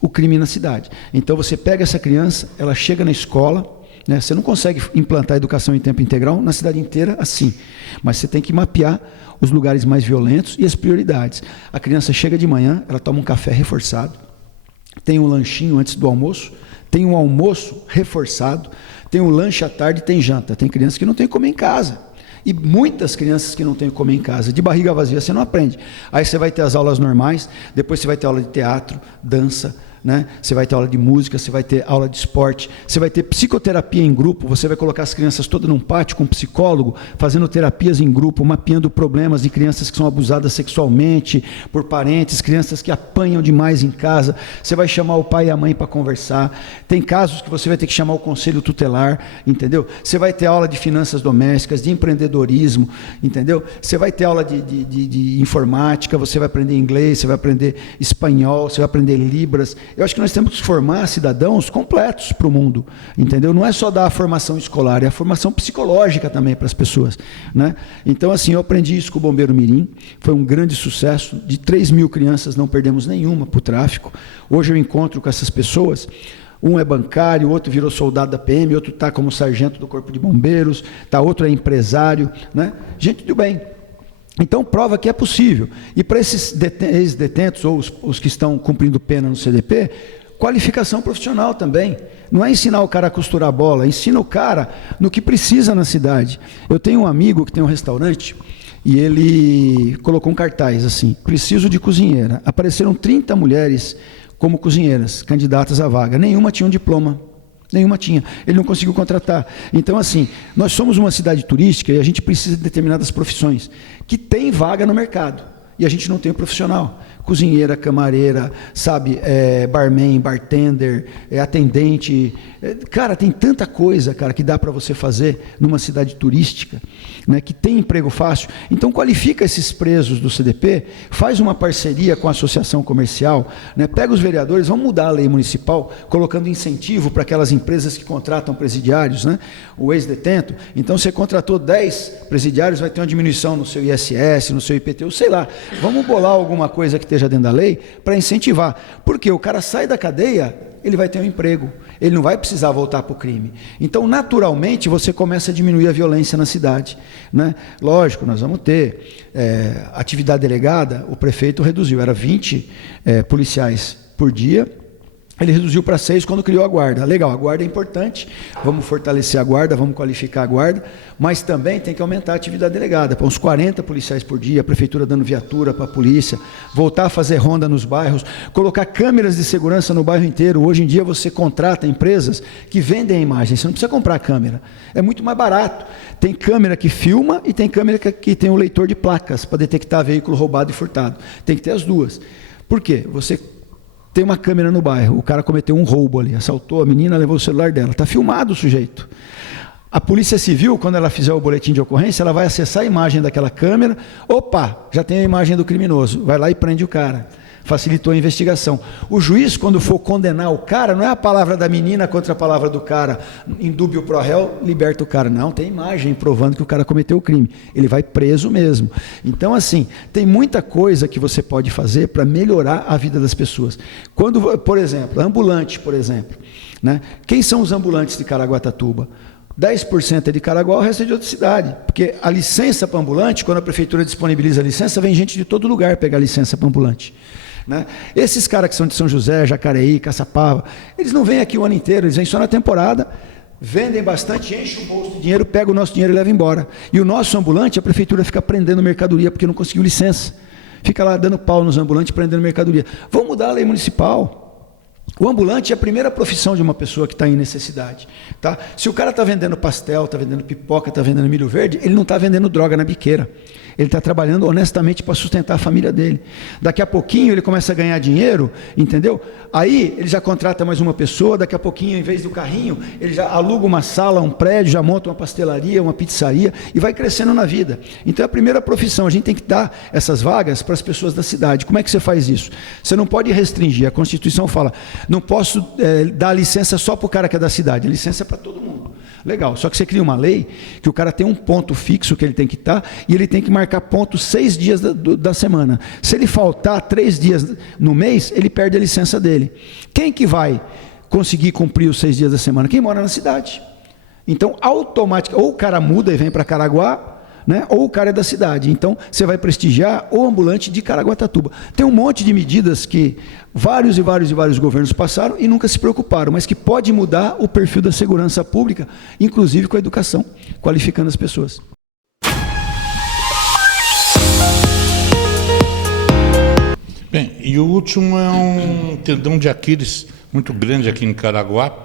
o crime na cidade. Então você pega essa criança, ela chega na escola, né? Você não consegue implantar a educação em tempo integral na cidade inteira assim, mas você tem que mapear os lugares mais violentos e as prioridades. A criança chega de manhã, ela toma um café reforçado, tem um lanchinho antes do almoço, tem um almoço reforçado, tem um lanche à tarde, tem janta. Tem criança que não tem que comer em casa. E muitas crianças que não têm que comer em casa, de barriga vazia, você não aprende. Aí você vai ter as aulas normais, depois você vai ter aula de teatro, dança, né? Você vai ter aula de música, você vai ter aula de esporte, você vai ter psicoterapia em grupo, você vai colocar as crianças todas num pátio com um psicólogo, fazendo terapias em grupo, mapeando problemas de crianças que são abusadas sexualmente por parentes, crianças que apanham demais em casa. Você vai chamar o pai e a mãe para conversar. Tem casos que você vai ter que chamar o conselho tutelar, entendeu? Você vai ter aula de finanças domésticas, de empreendedorismo, entendeu? Você vai ter aula de informática, você vai aprender inglês, você vai aprender espanhol, você vai aprender libras. Eu acho que nós temos que formar cidadãos completos para o mundo, entendeu? Não é só dar a formação escolar, é a formação psicológica também para as pessoas, né? Então, assim, eu aprendi isso com o Bombeiro Mirim, foi um grande sucesso. De 3.000 crianças, não perdemos nenhuma para o tráfico. Hoje eu encontro com essas pessoas, um é bancário, outro virou soldado da PM, outro está como sargento do Corpo de Bombeiros, outro é empresário, né? Gente do bem. Então prova que é possível. E para esses ex-detentos ou os que estão cumprindo pena no CDP, qualificação profissional também. Não é ensinar o cara a costurar a bola, ensina o cara no que precisa na cidade. Eu tenho um amigo que tem um restaurante e ele colocou um cartaz assim: preciso de cozinheira. Apareceram 30 mulheres como cozinheiras, candidatas à vaga. Nenhuma tinha um diploma. Nenhuma tinha. Ele não conseguiu contratar. Então, assim, nós somos uma cidade turística e a gente precisa de determinadas profissões que tem vaga no mercado. E a gente não tem o profissional. Cozinheira, camareira, sabe, barman, bartender, atendente. Cara, tem tanta coisa, cara, que dá para você fazer numa cidade turística, né, que tem emprego fácil. Então, qualifica esses presos do CDP, faz uma parceria com a associação comercial, né, pega os vereadores, vamos mudar a lei municipal, colocando incentivo para aquelas empresas que contratam presidiários, né, o ex-detento. Então, você contratou 10 presidiários, vai ter uma diminuição no seu ISS, no seu IPTU, sei lá. Vamos bolar alguma coisa que esteja dentro da lei para incentivar. Porque o cara sai da cadeia, ele vai ter um emprego, ele não vai precisar voltar para o crime. Então, naturalmente, você começa a diminuir a violência na cidade, né? Lógico, nós vamos ter atividade delegada, o prefeito reduziu, era 20 policiais por dia, ele reduziu para 6 quando criou a guarda. Legal, a guarda é importante, vamos fortalecer a guarda, vamos qualificar a guarda, mas também tem que aumentar a atividade delegada, para uns 40 policiais por dia, a prefeitura dando viatura para a polícia, voltar a fazer ronda nos bairros, colocar câmeras de segurança no bairro inteiro. Hoje em dia você contrata empresas que vendem a imagem, você não precisa comprar câmera, é muito mais barato. Tem câmera que filma e tem câmera que tem um leitor de placas para detectar veículo roubado e furtado. Tem que ter as duas. Por quê? Você tem uma câmera no bairro, o cara cometeu um roubo ali, assaltou a menina, levou o celular dela, está filmado o sujeito. A polícia civil, quando ela fizer o boletim de ocorrência, ela vai acessar a imagem daquela câmera, opa, já tem a imagem do criminoso, vai lá e prende o cara. Facilitou a investigação. O juiz, quando for condenar o cara, não é a palavra da menina contra a palavra do cara, indúbio pro réu, liberta o cara. Não, tem imagem provando que o cara cometeu o crime. Ele vai preso mesmo. Então, assim, tem muita coisa que você pode fazer para melhorar a vida das pessoas. Quando, por exemplo, ambulante, por exemplo, né? Quem são os ambulantes de Caraguatatuba? 10% é de Caraguá, o resto é de outra cidade. Porque a licença para ambulante, quando a prefeitura disponibiliza a licença, vem gente de todo lugar pegar licença para ambulante. Né? Esses caras que são de São José, Jacareí, Caçapava, eles não vêm aqui o ano inteiro, eles vêm só na temporada, vendem bastante, enchem o bolso de dinheiro, pegam o nosso dinheiro e levam embora. E o nosso ambulante, a prefeitura fica prendendo mercadoria porque não conseguiu licença. Fica lá dando pau nos ambulantes, prendendo mercadoria. Vamos mudar a lei municipal. O ambulante é a primeira profissão de uma pessoa que está em necessidade. Tá? Se o cara está vendendo pastel, está vendendo pipoca, está vendendo milho verde, ele não está vendendo droga na biqueira. Ele está trabalhando honestamente para sustentar a família dele. Daqui a pouquinho ele começa a ganhar dinheiro, entendeu? Aí ele já contrata mais uma pessoa, daqui a pouquinho, em vez do carrinho, ele já aluga uma sala, um prédio, já monta uma pastelaria, uma pizzaria e vai crescendo na vida. Então é a primeira profissão, a gente tem que dar essas vagas para as pessoas da cidade. Como é que você faz isso? Você não pode restringir, a Constituição fala, não posso dar licença só para o cara que é da cidade, a licença é para todo mundo. Legal, só que você cria uma lei que o cara tem um ponto fixo que ele tem que estar e ele tem que marcar ponto 6 dias da semana. Se ele faltar 3 dias no mês, ele perde a licença dele. Quem que vai conseguir cumprir os 6 dias da semana? Quem mora na cidade. Então, automaticamente, ou o cara muda e vem para Caraguá, né? Ou o cara é da cidade. Então, você vai prestigiar o ambulante de Caraguatatuba. Tem um monte de medidas que vários governos passaram e nunca se preocuparam, mas que pode mudar o perfil da segurança pública, inclusive com a educação, qualificando as pessoas. Bem, e o último é um tendão de Aquiles muito grande aqui em Caraguá,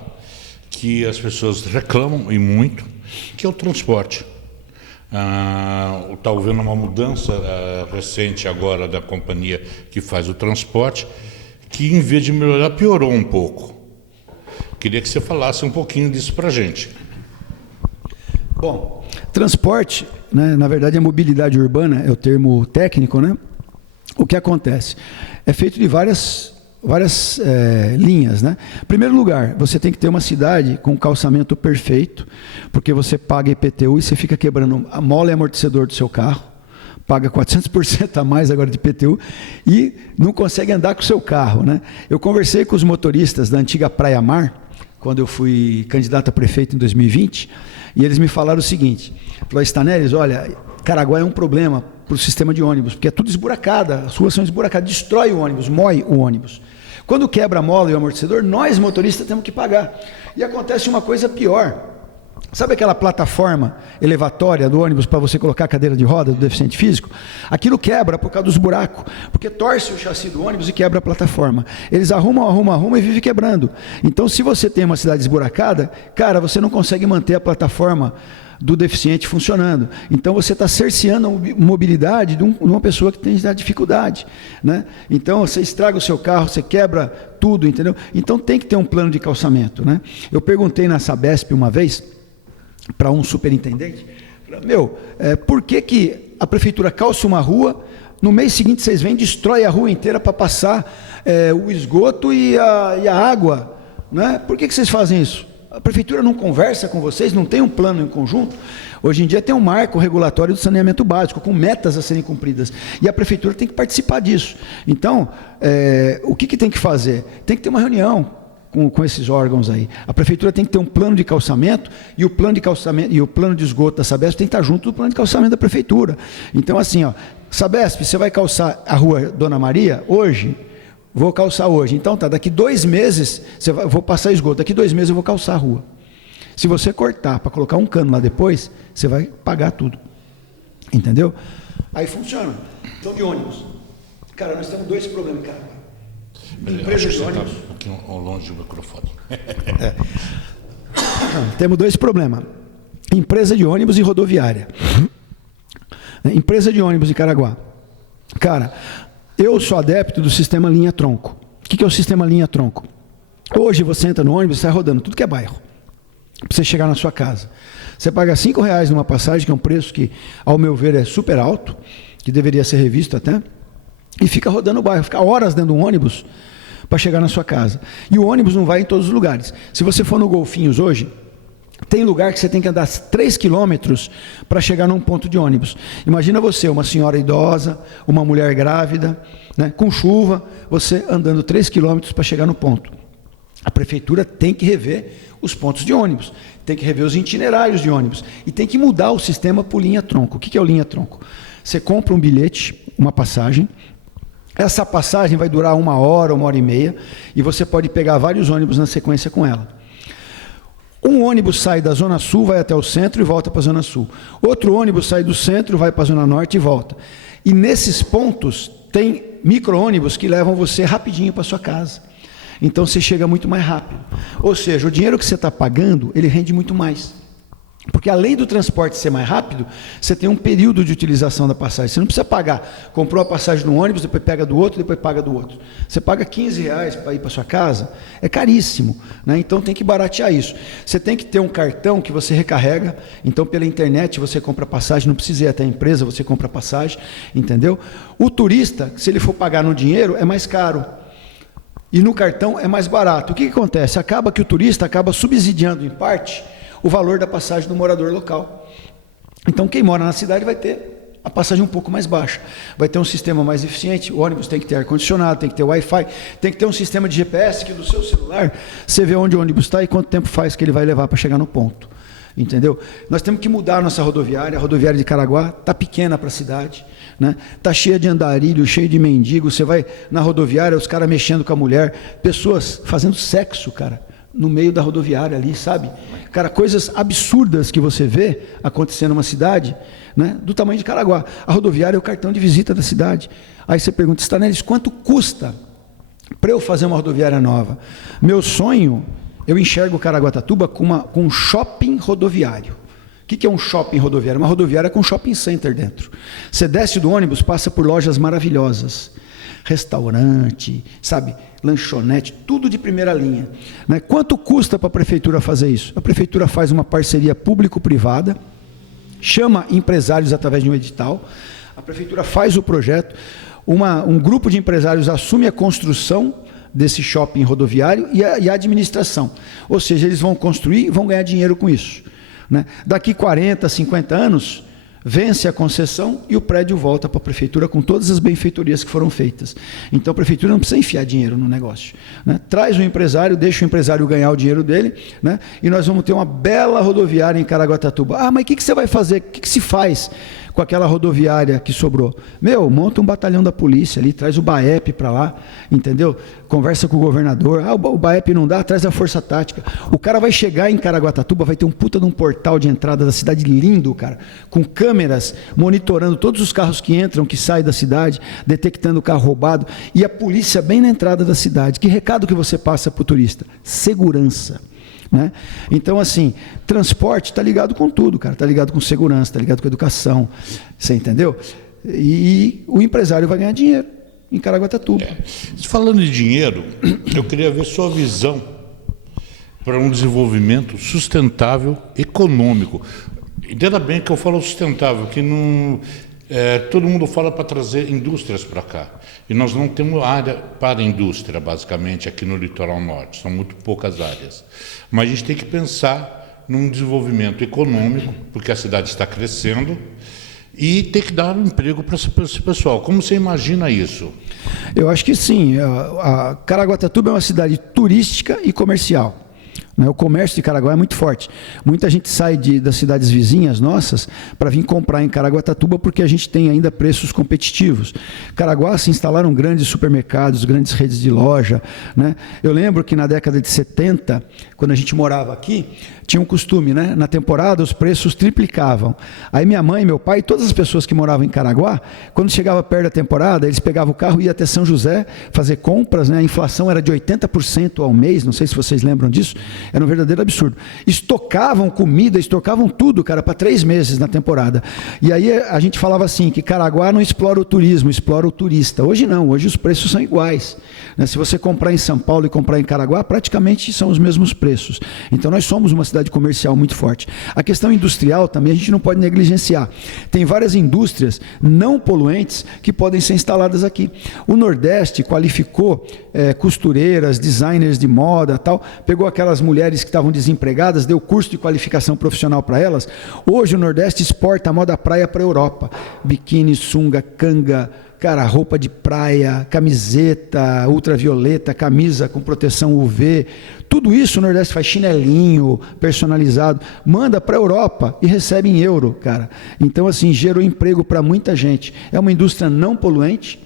que as pessoas reclamam e muito, que é o transporte. Está havendo uma mudança recente agora da companhia que faz o transporte, que em vez de melhorar, piorou um pouco. Queria que você falasse um pouquinho disso para a gente. Bom, transporte, né, na verdade a mobilidade urbana é o termo técnico, né? O que acontece? É feito de várias linhas, né? Em primeiro lugar, você tem que ter uma cidade com calçamento perfeito, porque você paga IPTU e você fica quebrando a mola e amortecedor do seu carro, paga 400% a mais agora de IPTU e não consegue andar com o seu carro, né? Eu conversei com os motoristas da antiga Praia Mar, quando eu fui candidato a prefeito em 2020, e eles me falaram o seguinte, falaram, Stanelis, olha, Caraguá é um problema para o sistema de ônibus, porque é tudo esburacada, as ruas são esburacadas, destrói o ônibus, mói o ônibus. Quando quebra a mola e o amortecedor, nós motoristas temos que pagar. E acontece uma coisa pior. Sabe aquela plataforma elevatória do ônibus para você colocar a cadeira de roda do deficiente físico? Aquilo quebra por causa dos buracos, porque torce o chassi do ônibus e quebra a plataforma. Eles arrumam e vivem quebrando. Então, se você tem uma cidade esburacada, cara, você não consegue manter a plataforma do deficiente funcionando. Então, você está cerceando a mobilidade de uma pessoa que tem dificuldade, né? Então, você estraga o seu carro, você quebra tudo, entendeu? Então, tem que ter um plano de calçamento, né? Eu perguntei na Sabesp uma vez para um superintendente, por que a prefeitura calça uma rua, no mês seguinte vocês vêm e destrói a rua inteira para passar o esgoto e a água, né? Por que vocês fazem isso? A prefeitura não conversa com vocês, não tem um plano em conjunto? Hoje em dia tem um marco regulatório do saneamento básico, com metas a serem cumpridas, e a prefeitura tem que participar disso. Então, o que tem que fazer? Tem que ter uma reunião com esses órgãos aí. A prefeitura tem que ter um plano de calçamento, e o plano de calçamento e o plano de esgoto da Sabesp tem que estar junto do plano de calçamento da prefeitura. Então, assim, Sabesp, você vai calçar a rua Dona Maria hoje? Vou calçar hoje. Então tá, daqui 2 meses vou passar esgoto, daqui 2 meses eu vou calçar a rua. Se você cortar para colocar um cano lá depois, você vai pagar tudo. Entendeu? Aí funciona. Então, de ônibus. Cara, nós temos 2 problemas, cara. Empresa de ônibus. Tá aqui longe do microfone. Temos 2 problemas. Empresa de ônibus e rodoviária. Empresa de ônibus em Caraguá. Cara, eu sou adepto do sistema linha-tronco. O que é o sistema linha-tronco? Hoje você entra no ônibus e sai rodando tudo que é bairro, para você chegar na sua casa. Você paga R$5 numa passagem, que é um preço que, ao meu ver, é super alto, que deveria ser revisto até, e fica rodando o bairro, fica horas dentro de um ônibus para chegar na sua casa. E o ônibus não vai em todos os lugares. Se você for no Golfinhos hoje, tem lugar que você tem que andar 3 quilômetros para chegar num ponto de ônibus. Imagina você, uma senhora idosa, uma mulher grávida, né, com chuva, você andando 3 quilômetros para chegar no ponto. A prefeitura tem que rever os pontos de ônibus, tem que rever os itinerários de ônibus e tem que mudar o sistema por linha-tronco. O que é o linha-tronco? Você compra um bilhete, uma passagem. Essa passagem vai durar 1 hora, 1h30, e você pode pegar vários ônibus na sequência com ela. Um ônibus sai da Zona Sul, vai até o centro e volta para a Zona Sul. Outro ônibus sai do centro, vai para a Zona Norte e volta. E nesses pontos tem micro-ônibus que levam você rapidinho para sua casa. Então você chega muito mais rápido. Ou seja, o dinheiro que você está pagando, ele rende muito mais. Porque além do transporte ser mais rápido, você tem um período de utilização da passagem. Você não precisa pagar. Comprou a passagem no ônibus, depois pega do outro, depois paga do outro. Você paga R$15 para ir para sua casa, é caríssimo, né? Então tem que baratear isso. Você tem que ter um cartão que você recarrega. Então pela internet você compra passagem, não precisa ir até a empresa, você compra passagem, entendeu? O turista, se ele for pagar no dinheiro, é mais caro. E no cartão é mais barato. O que acontece? Acaba que o turista acaba subsidiando em parte o valor da passagem do morador local. Então quem mora na cidade vai ter a passagem um pouco mais baixa, vai ter um sistema mais eficiente. O ônibus tem que ter ar-condicionado, tem que ter Wi-Fi, tem que ter um sistema de GPS que do seu celular você vê onde o ônibus está e quanto tempo faz que ele vai levar para chegar no ponto. Entendeu? Nós temos que mudar a nossa rodoviária. A rodoviária de Caraguá está pequena para a cidade, né? Está cheia de andarilho, cheia de mendigo. Você vai na rodoviária, os caras mexendo com a mulher, pessoas fazendo sexo, cara, no meio da rodoviária ali, sabe? Cara, coisas absurdas que você vê acontecendo numa cidade, né, do tamanho de Caraguá. A rodoviária é o cartão de visita da cidade. Aí você pergunta, Stanelis, quanto custa para eu fazer uma rodoviária nova? Meu sonho, eu enxergo Caraguatatuba com um shopping rodoviário. O que é um shopping rodoviário? Uma rodoviária com shopping center dentro. Você desce do ônibus, passa por lojas maravilhosas. Restaurante, sabe, lanchonete, tudo de primeira linha, né? Quanto custa para a prefeitura fazer isso? A prefeitura faz uma parceria público-privada, chama empresários através de um edital, a prefeitura faz o projeto, um grupo de empresários assume a construção desse shopping rodoviário e a administração, ou seja, eles vão construir e vão ganhar dinheiro com isso, né? Daqui 40, 50 anos, vence a concessão e o prédio volta para a prefeitura com todas as benfeitorias que foram feitas. Então a prefeitura não precisa enfiar dinheiro no negócio, né? Traz o empresário, deixa o empresário ganhar o dinheiro dele, né? E nós vamos ter uma bela rodoviária em Caraguatatuba. Ah, mas o que você vai fazer? O que se faz com aquela rodoviária que sobrou? Meu, monta um batalhão da polícia ali, traz o BAEP para lá, entendeu? Conversa com o governador, o BAEP não dá, traz a força tática. O cara vai chegar em Caraguatatuba, vai ter um puta de um portal de entrada da cidade lindo, cara, com câmeras monitorando todos os carros que entram, que saem da cidade, detectando o carro roubado, e a polícia bem na entrada da cidade. Que recado que você passa para o turista? Segurança. Né? Então, assim, transporte está ligado com tudo, cara. Está ligado com segurança, está ligado com educação. Você entendeu? E o empresário vai ganhar dinheiro em Caraguatatuba. Falando de dinheiro, eu queria ver sua visão para um desenvolvimento sustentável econômico. Entenda bem que eu falo sustentável, que não... todo mundo fala para trazer indústrias para cá. E nós não temos área para indústria, basicamente, aqui no litoral norte. São muito poucas áreas. Mas a gente tem que pensar num desenvolvimento econômico, porque a cidade está crescendo, e tem que dar um emprego para esse pessoal. Como você imagina isso? Eu acho que sim. A Caraguatatuba é uma cidade turística e comercial. O comércio de Caraguá é muito forte. Muita gente sai das cidades vizinhas nossas para vir comprar em Caraguatatuba porque a gente tem ainda preços competitivos. Caraguá se instalaram grandes supermercados, grandes redes de loja. Né? Eu lembro que na década de 70, quando a gente morava aqui, tinha um costume, né? Na temporada os preços triplicavam. Aí minha mãe, meu pai, todas as pessoas que moravam em Caraguá, quando chegava perto da temporada, eles pegavam o carro e iam até São José fazer compras, né? A inflação era de 80% ao mês, não sei se vocês lembram disso, era um verdadeiro absurdo. Estocavam comida, estocavam tudo, cara, para 3 meses na temporada. E aí a gente falava assim, que Caraguá não explora o turismo, explora o turista. Hoje não, hoje os preços são iguais. Né? Se você comprar em São Paulo e comprar em Caraguá, praticamente são os mesmos preços. Então nós somos uma cidade comercial muito forte. A questão industrial também a gente não pode negligenciar. Tem várias indústrias não poluentes que podem ser instaladas aqui. O Nordeste qualificou costureiras, designers de moda, tal, pegou aquelas mulheres que estavam desempregadas, deu curso de qualificação profissional para elas. Hoje o Nordeste exporta a moda praia para a Europa. Biquíni, sunga, canga, cara, roupa de praia, camiseta ultravioleta, camisa com proteção UV, tudo isso o Nordeste faz, chinelinho personalizado, manda para a Europa e recebe em euro, cara. Então, assim, gerou emprego para muita gente. É uma indústria não poluente,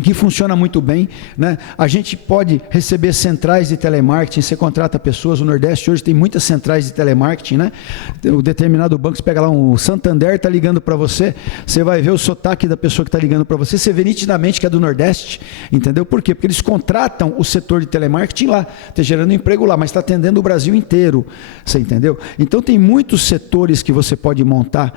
que funciona muito bem, né? A gente pode receber centrais de telemarketing, você contrata pessoas, o Nordeste hoje tem muitas centrais de telemarketing, né? O determinado banco, você pega lá um Santander, está ligando para você, você vai ver o sotaque da pessoa que está ligando para você, você vê nitidamente que é do Nordeste, entendeu? Por quê? Porque eles contratam o setor de telemarketing lá, está gerando emprego lá, mas está atendendo o Brasil inteiro, você entendeu? Então tem muitos setores que você pode montar,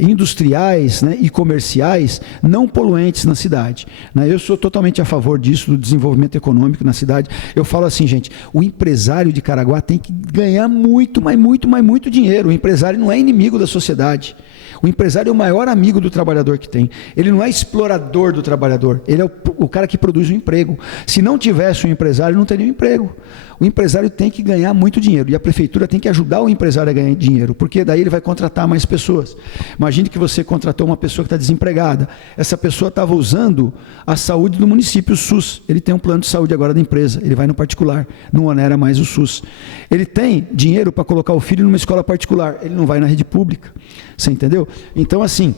industriais, né, e comerciais, não poluentes na cidade. Eu sou totalmente a favor disso, do desenvolvimento econômico na cidade. Eu falo assim, gente, o empresário de Caraguá tem que ganhar muito, mas muito dinheiro. O empresário não é inimigo da sociedade. O empresário é o maior amigo do trabalhador que tem. Ele não é explorador do trabalhador, ele é o cara que produz o emprego. Se não tivesse um empresário, não teria um emprego. O empresário tem que ganhar muito dinheiro e a prefeitura tem que ajudar o empresário a ganhar dinheiro, porque daí ele vai contratar mais pessoas. Imagine que você contratou uma pessoa que está desempregada. Essa pessoa estava usando a saúde do município, o SUS. Ele tem um plano de saúde agora da empresa, ele vai no particular, não onera mais o SUS. Ele tem dinheiro para colocar o filho numa escola particular, ele não vai na rede pública. Você entendeu? Então, assim,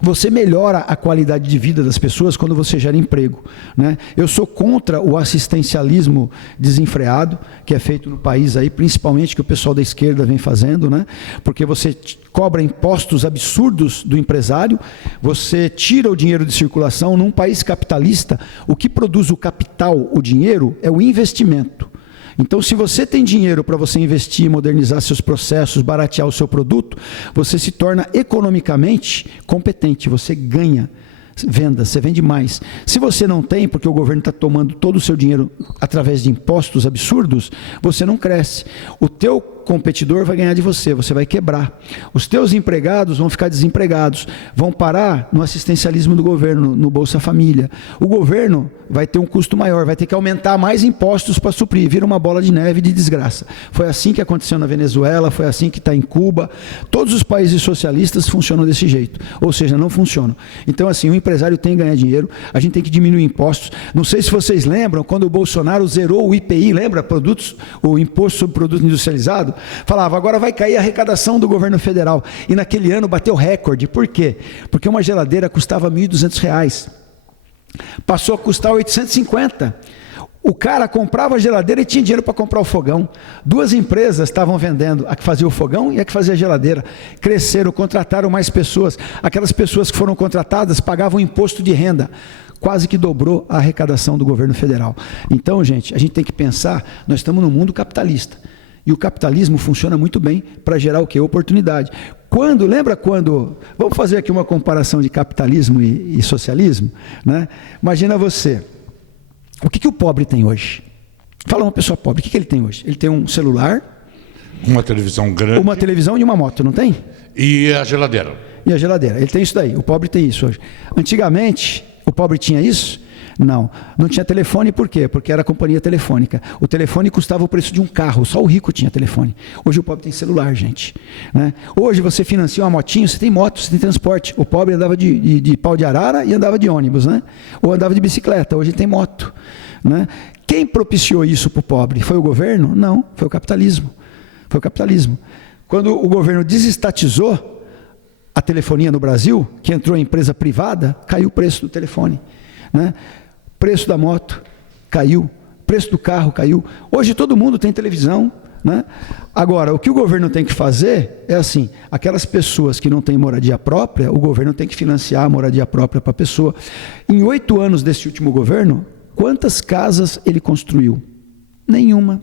você melhora a qualidade de vida das pessoas quando você gera emprego, né? Eu sou contra o assistencialismo desenfreado que é feito no país aí, principalmente que o pessoal da esquerda vem fazendo, né? Porque você cobra impostos absurdos do empresário, você tira o dinheiro de circulação. Num país capitalista, o que produz o capital, o dinheiro, é o investimento. Então, se você tem dinheiro para você investir, modernizar seus processos, baratear o seu produto, você se torna economicamente competente, você ganha venda, você vende mais. Se você não tem, porque o governo está tomando todo o seu dinheiro através de impostos absurdos, você não cresce. O teu competidor vai ganhar de você, você vai quebrar. Os teus empregados vão ficar desempregados, vão parar no assistencialismo do governo, no Bolsa Família. O governo vai ter um custo maior, vai ter que aumentar mais impostos para suprir, vira uma bola de neve de desgraça. Foi assim que aconteceu na Venezuela, foi assim que está em Cuba. Todos os países socialistas funcionam desse jeito, ou seja, não funcionam. Então, assim, o empresário tem que ganhar dinheiro, a gente tem que diminuir impostos. Não sei se vocês lembram, quando o Bolsonaro zerou o IPI, lembra? O Imposto sobre Produto Industrializado, Falava, agora vai cair a arrecadação do governo federal. E naquele ano bateu recorde. Por quê? Porque uma geladeira custava R$ 1.200. Passou a custar 850. O cara comprava a geladeira e tinha dinheiro para comprar o fogão. Duas empresas estavam vendendo, a que fazia o fogão e a que fazia a geladeira. Cresceram, contrataram mais pessoas. Aquelas pessoas que foram contratadas pagavam imposto de renda. Quase que dobrou a arrecadação do governo federal. Então, gente, a gente tem que pensar, nós estamos num mundo capitalista. E o capitalismo funciona muito bem para gerar o quê? Oportunidade. Lembra quando... Vamos fazer aqui uma comparação de capitalismo e socialismo, né? Imagina você... O que o pobre tem hoje? Fala uma pessoa pobre, o que ele tem hoje? Ele tem um celular... Uma televisão grande... Uma televisão e uma moto, não tem? E a geladeira. E a geladeira. Ele tem isso daí. O pobre tem isso hoje. Antigamente, o pobre tinha isso? Não. Não tinha telefone, por quê? Porque era companhia telefônica. O telefone custava o preço de um carro. Só o rico tinha telefone. Hoje o pobre tem celular, gente. Né? Hoje você financia uma motinho, você tem moto, você tem transporte. O pobre andava de pau de arara e andava de ônibus, né? Ou andava de bicicleta. Hoje ele tem moto. Né? Quem propiciou isso para o pobre? Foi o governo? Não. Foi o capitalismo. Foi o capitalismo. Quando o governo desestatizou a telefonia no Brasil, que entrou em empresa privada, caiu o preço do telefone. Né? Preço da moto caiu, preço do carro caiu. Hoje todo mundo tem televisão. Né? Agora, o que o governo tem que fazer é assim, aquelas pessoas que não têm moradia própria, o governo tem que financiar a moradia própria para a pessoa. Em 8 anos desse último governo, quantas casas ele construiu? Nenhuma.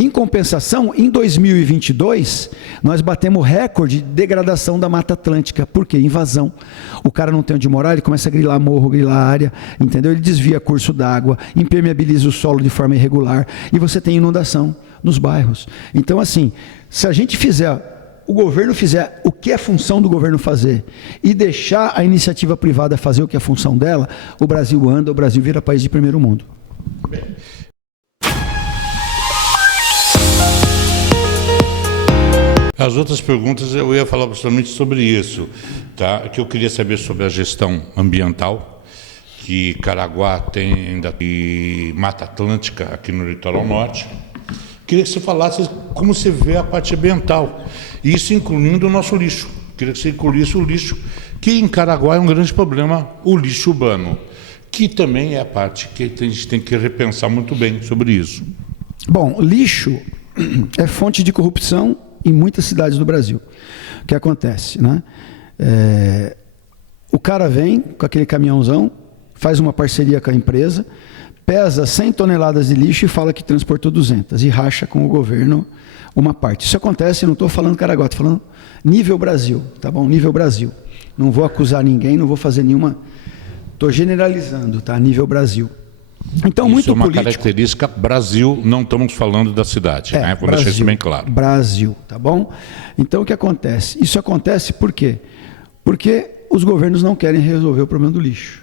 Em compensação, em 2022, nós batemos recorde de degradação da Mata Atlântica. Por quê? Invasão. O cara não tem onde morar, ele começa a grilar morro, grilar área, entendeu? Ele desvia curso d'água, impermeabiliza o solo de forma irregular e você tem inundação nos bairros. Então, assim, se a gente fizer, o governo fizer o que é função do governo fazer e deixar a iniciativa privada fazer o que é função dela, o Brasil anda, o Brasil vira país de primeiro mundo. Bem. As outras perguntas eu ia falar justamente sobre isso, tá? Que eu queria saber sobre a gestão ambiental, que Caraguá tem ainda e Mata Atlântica aqui no litoral norte. Queria que você falasse como você vê a parte ambiental, isso incluindo o nosso lixo. Queria que você incluísse o lixo, que em Caraguá é um grande problema, o lixo urbano, que também é a parte que a gente tem que repensar muito bem sobre isso. Bom, lixo é fonte de corrupção em muitas cidades do Brasil. O que acontece, né? O cara vem com aquele caminhãozão, faz uma parceria com a empresa, pesa 100 toneladas de lixo e fala que transportou 200 e racha com o governo uma parte. Isso acontece, eu não estou falando Caraguá, estou falando nível Brasil, tá bom? Nível Brasil. Não vou acusar ninguém, não vou fazer nenhuma... Estou generalizando, tá? Nível Brasil. Então, isso muito é uma político... característica Brasil, não estamos falando da cidade, né? Vou deixar isso bem claro. Brasil, tá bom? Então, o que acontece? Isso acontece por quê? Porque os governos não querem resolver o problema do lixo.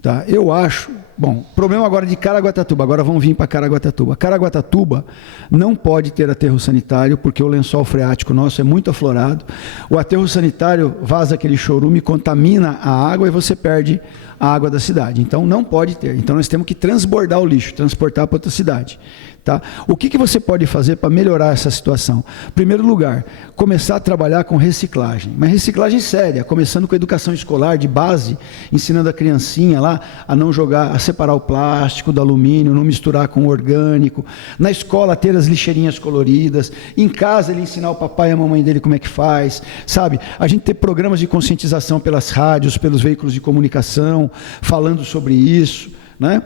Tá? Eu acho... Bom, problema agora de Caraguatatuba, agora vamos vir para Caraguatatuba. Caraguatatuba não pode ter aterro sanitário, porque o lençol freático nosso é muito aflorado. O aterro sanitário vaza aquele chorume, contamina a água e você perde a água da cidade. Então não pode ter. Então nós temos que transbordar o lixo, transportar para outra cidade. Tá? O que você pode fazer para melhorar essa situação? Em primeiro lugar, começar a trabalhar com reciclagem. Mas reciclagem séria, começando com a educação escolar de base, ensinando a criancinha lá a não jogar, a separar o plástico do alumínio, não misturar com o orgânico. Na escola ter as lixeirinhas coloridas. Em casa ele ensinar o papai e a mamãe dele como é que faz. Sabe? A gente ter programas de conscientização pelas rádios, pelos veículos de comunicação, falando sobre isso, né?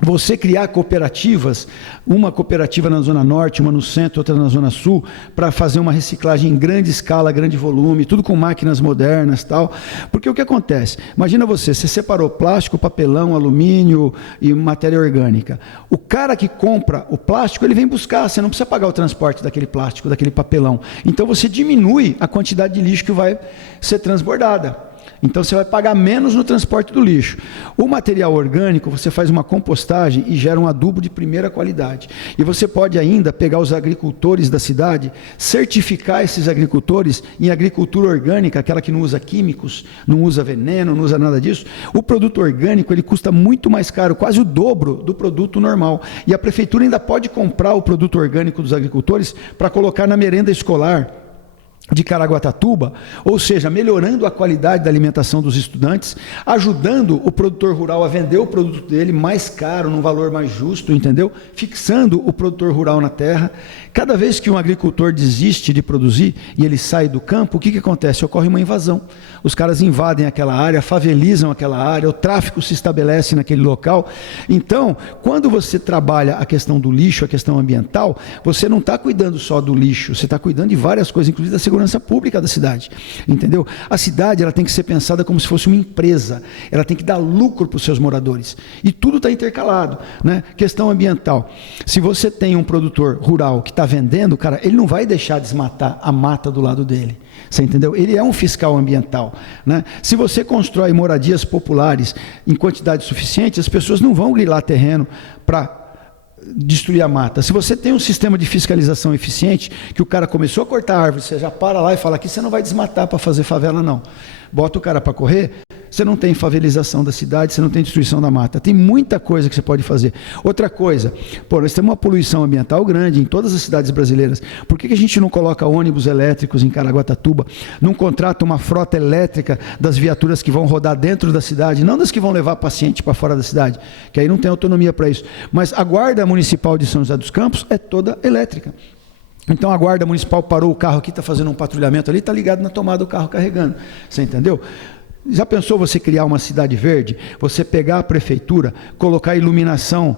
Você criar cooperativas, uma cooperativa na Zona Norte, uma no Centro, outra na Zona Sul, para fazer uma reciclagem em grande escala, grande volume, tudo com máquinas modernas e tal. Porque o que acontece? Imagina você separou plástico, papelão, alumínio e matéria orgânica. O cara que compra o plástico, ele vem buscar, você não precisa pagar o transporte daquele plástico, daquele papelão. Então você diminui a quantidade de lixo que vai ser transbordada. Então você vai pagar menos no transporte do lixo. O material orgânico, você faz uma compostagem e gera um adubo de primeira qualidade. E você pode ainda pegar os agricultores da cidade, certificar esses agricultores em agricultura orgânica, aquela que não usa químicos, não usa veneno, não usa nada disso. O produto orgânico, ele custa muito mais caro, quase o dobro do produto normal. E a prefeitura ainda pode comprar o produto orgânico dos agricultores para colocar na merenda escolar de Caraguatatuba, ou seja, melhorando a qualidade da alimentação dos estudantes, ajudando o produtor rural a vender o produto dele mais caro, num valor mais justo, entendeu? Fixando o produtor rural na terra. Cada vez que um agricultor desiste de produzir e ele sai do campo, o que acontece? Ocorre uma invasão. Os caras invadem aquela área, favelizam aquela área, o tráfico se estabelece naquele local. Então, quando você trabalha a questão do lixo, a questão ambiental, você não está cuidando só do lixo, você está cuidando de várias coisas, inclusive da segurança pública da cidade, entendeu? A cidade, ela tem que ser pensada como se fosse uma empresa, ela tem que dar lucro para os seus moradores, e tudo está intercalado, né? Questão ambiental, se você tem um produtor rural que está vendendo, cara, ele não vai deixar desmatar a mata do lado dele, você entendeu? Ele é um fiscal ambiental, né? Se você constrói moradias populares em quantidade suficiente, as pessoas não vão grilar terreno para destruir a mata. Se você tem um sistema de fiscalização eficiente, que o cara começou a cortar a árvore, você já para lá e fala, aqui você não vai desmatar para fazer favela, não. Bota o cara para correr, você não tem favelização da cidade, você não tem destruição da mata. Tem muita coisa que você pode fazer. Outra coisa, nós temos uma poluição ambiental grande em todas as cidades brasileiras. Por que a gente não coloca ônibus elétricos em Caraguatatuba? Não contrata uma frota elétrica das viaturas que vão rodar dentro da cidade, não das que vão levar paciente para fora da cidade, que aí não tem autonomia para isso. Mas a Guarda Municipal de São José dos Campos é toda elétrica. Então a Guarda Municipal parou o carro aqui, está fazendo um patrulhamento ali, está ligado na tomada do carro carregando. Você entendeu? Já pensou você criar uma cidade verde? Você pegar a prefeitura, colocar iluminação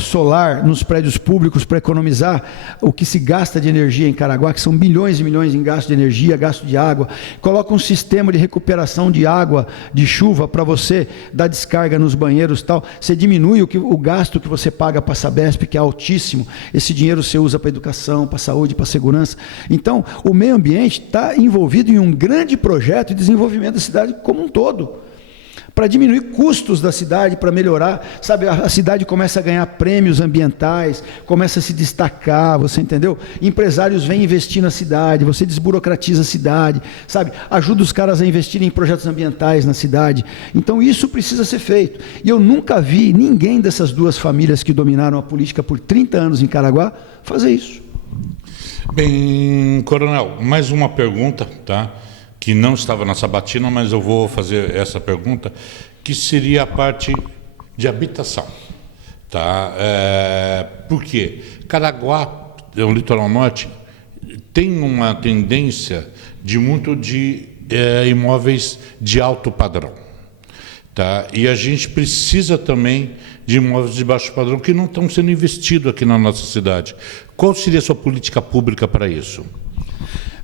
solar nos prédios públicos para economizar o que se gasta de energia em Caraguá, que são bilhões e milhões em gasto de energia, gasto de água. Coloca um sistema de recuperação de água, de chuva, para você dar descarga nos banheiros e tal. Você diminui o gasto que você paga para a Sabesp, que é altíssimo. Esse dinheiro você usa para educação, para saúde, para segurança. Então, o meio ambiente está envolvido em um grande projeto de desenvolvimento da cidade como um todo, para diminuir custos da cidade, para melhorar, sabe, a cidade começa a ganhar prêmios ambientais, começa a se destacar, você entendeu? Empresários vêm investir na cidade, você desburocratiza a cidade, sabe, ajuda os caras a investirem em projetos ambientais na cidade. Então isso precisa ser feito, e eu nunca vi ninguém dessas duas famílias que dominaram a política por 30 anos em Caraguá fazer isso. Bem, Coronel, mais uma pergunta, tá? Que não estava na sabatina, mas eu vou fazer essa pergunta, que seria a parte de habitação. Tá? Por quê? Caraguá, o litoral norte, tem uma tendência de imóveis de alto padrão. Tá? E a gente precisa também de imóveis de baixo padrão que não estão sendo investidos aqui na nossa cidade. Qual seria a sua política pública para isso?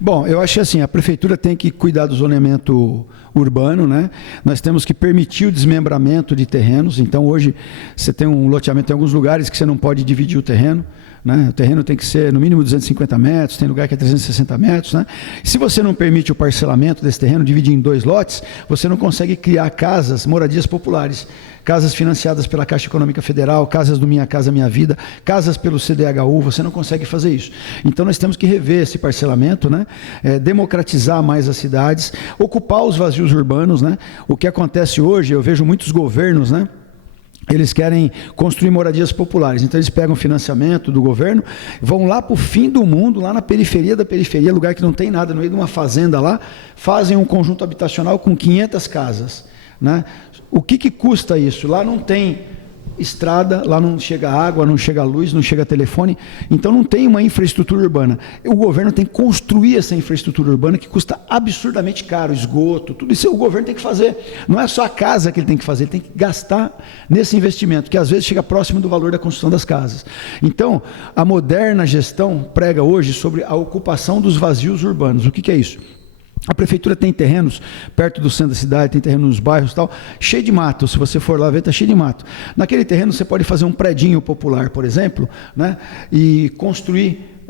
Bom, eu acho assim, a prefeitura tem que cuidar do zoneamento urbano, né? Nós temos que permitir o desmembramento de terrenos. Então hoje você tem um loteamento em alguns lugares que você não pode dividir o terreno, né? O terreno tem que ser no mínimo 250 metros, tem lugar que é 360 metros, né? Se você não permite o parcelamento desse terreno, dividir em 2 lotes, você não consegue criar casas, moradias populares, casas financiadas pela Caixa Econômica Federal, casas do Minha Casa Minha Vida, casas pelo CDHU, você não consegue fazer isso. Então nós temos que rever esse parcelamento, né? Democratizar mais as cidades, ocupar os vazios urbanos, né? O que acontece hoje, eu vejo muitos governos, né? Eles querem construir moradias populares, então eles pegam financiamento do governo, vão lá para o fim do mundo, lá na periferia da periferia, lugar que não tem nada, no meio de uma fazenda lá, fazem um conjunto habitacional com 500 casas, né? O que custa isso? Lá não tem estrada, lá não chega água, não chega luz, não chega telefone, então não tem uma infraestrutura urbana. O governo tem que construir essa infraestrutura urbana que custa absurdamente caro, esgoto, tudo isso o governo tem que fazer. Não é só a casa que ele tem que fazer, ele tem que gastar nesse investimento, que às vezes chega próximo do valor da construção das casas. Então, a moderna gestão prega hoje sobre a ocupação dos vazios urbanos. O que é isso? A prefeitura tem terrenos perto do centro da cidade, tem terreno nos bairros e tal, cheio de mato. Se você for lá ver, está cheio de mato. Naquele terreno você pode fazer um predinho popular, por exemplo, né? E construir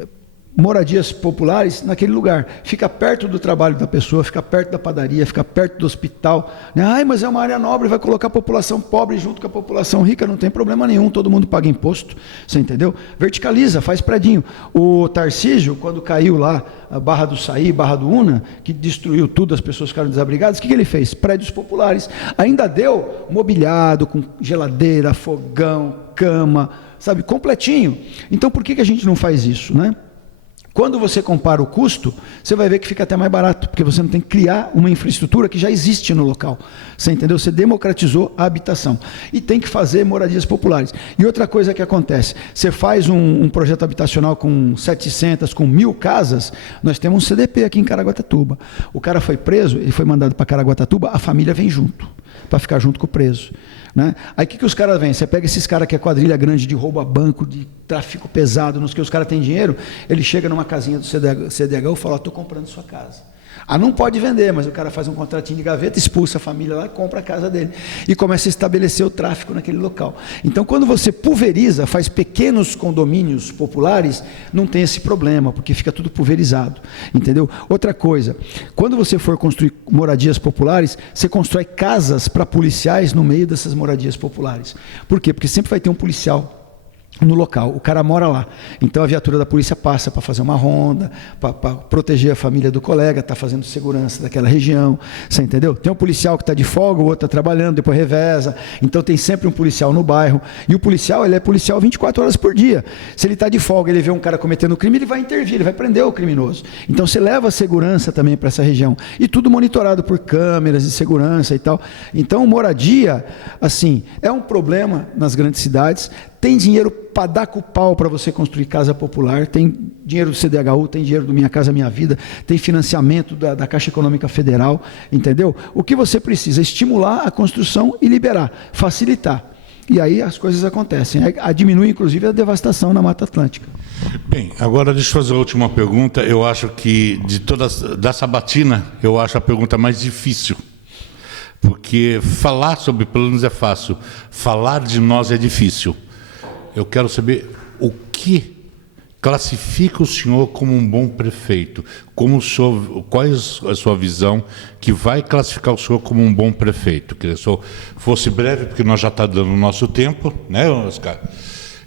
moradias populares naquele lugar. Fica perto do trabalho da pessoa, fica perto da padaria, fica perto do hospital. Ai, mas é uma área nobre, vai colocar a população pobre junto com a população rica, não tem problema nenhum, todo mundo paga imposto, você entendeu? Verticaliza, faz predinho. O Tarcísio, quando caiu lá, a Barra do Saí, Barra do Una, que destruiu tudo, as pessoas ficaram desabrigadas, o que ele fez? Prédios populares. Ainda deu mobiliado, com geladeira, fogão, cama, sabe, completinho. Então por que a gente não faz isso, né? Quando você compara o custo, você vai ver que fica até mais barato, porque você não tem que criar uma infraestrutura que já existe no local. Você entendeu? Você democratizou a habitação. E tem que fazer moradias populares. E outra coisa que acontece, você faz um projeto habitacional com 700, com 1.000 casas, nós temos um CDP aqui em Caraguatatuba. O cara foi preso, ele foi mandado para Caraguatatuba, a família vem junto, para ficar junto com o preso. Né? Aí o que os caras vêm? Você pega esses caras que é quadrilha grande de roubo a banco, de tráfico pesado, nos que os caras têm dinheiro, ele chega numa casinha do CDH e fala, estou comprando sua casa. Ah, não pode vender, mas o cara faz um contratinho de gaveta, expulsa a família lá, compra a casa dele e começa a estabelecer o tráfico naquele local. Então, quando você pulveriza, faz pequenos condomínios populares, não tem esse problema, porque fica tudo pulverizado, entendeu? Outra coisa, quando você for construir moradias populares, você constrói casas para policiais no meio dessas moradias populares. Por quê? Porque sempre vai ter um policial no local, o cara mora lá, então a viatura da polícia passa para fazer uma ronda, para proteger a família do colega, está fazendo segurança daquela região, você entendeu? Tem um policial que está de folga, o outro está trabalhando, depois reveza, então tem sempre um policial no bairro, e o policial, ele é policial 24 horas por dia, se ele está de folga, ele vê um cara cometendo crime, ele vai intervir, ele vai prender o criminoso, então você leva a segurança também para essa região, e tudo monitorado por câmeras de segurança e tal. Então moradia, assim, é um problema nas grandes cidades. Tem dinheiro para dar com o pau para você construir casa popular, tem dinheiro do CDHU, tem dinheiro do Minha Casa Minha Vida, tem financiamento da Caixa Econômica Federal, entendeu? O que você precisa é estimular a construção e liberar, facilitar. E aí as coisas acontecem. Diminui, inclusive, a devastação na Mata Atlântica. Bem, agora deixa eu fazer a última pergunta. Eu acho que, de todas, da Sabatina, eu acho a pergunta mais difícil. Porque falar sobre planos é fácil, falar de nós é difícil. Eu quero saber o que classifica o senhor como um bom prefeito. Qual é a sua visão que vai classificar o senhor como um bom prefeito? Queria que o senhor fosse breve, porque nós já está dando o nosso tempo, né, Oscar?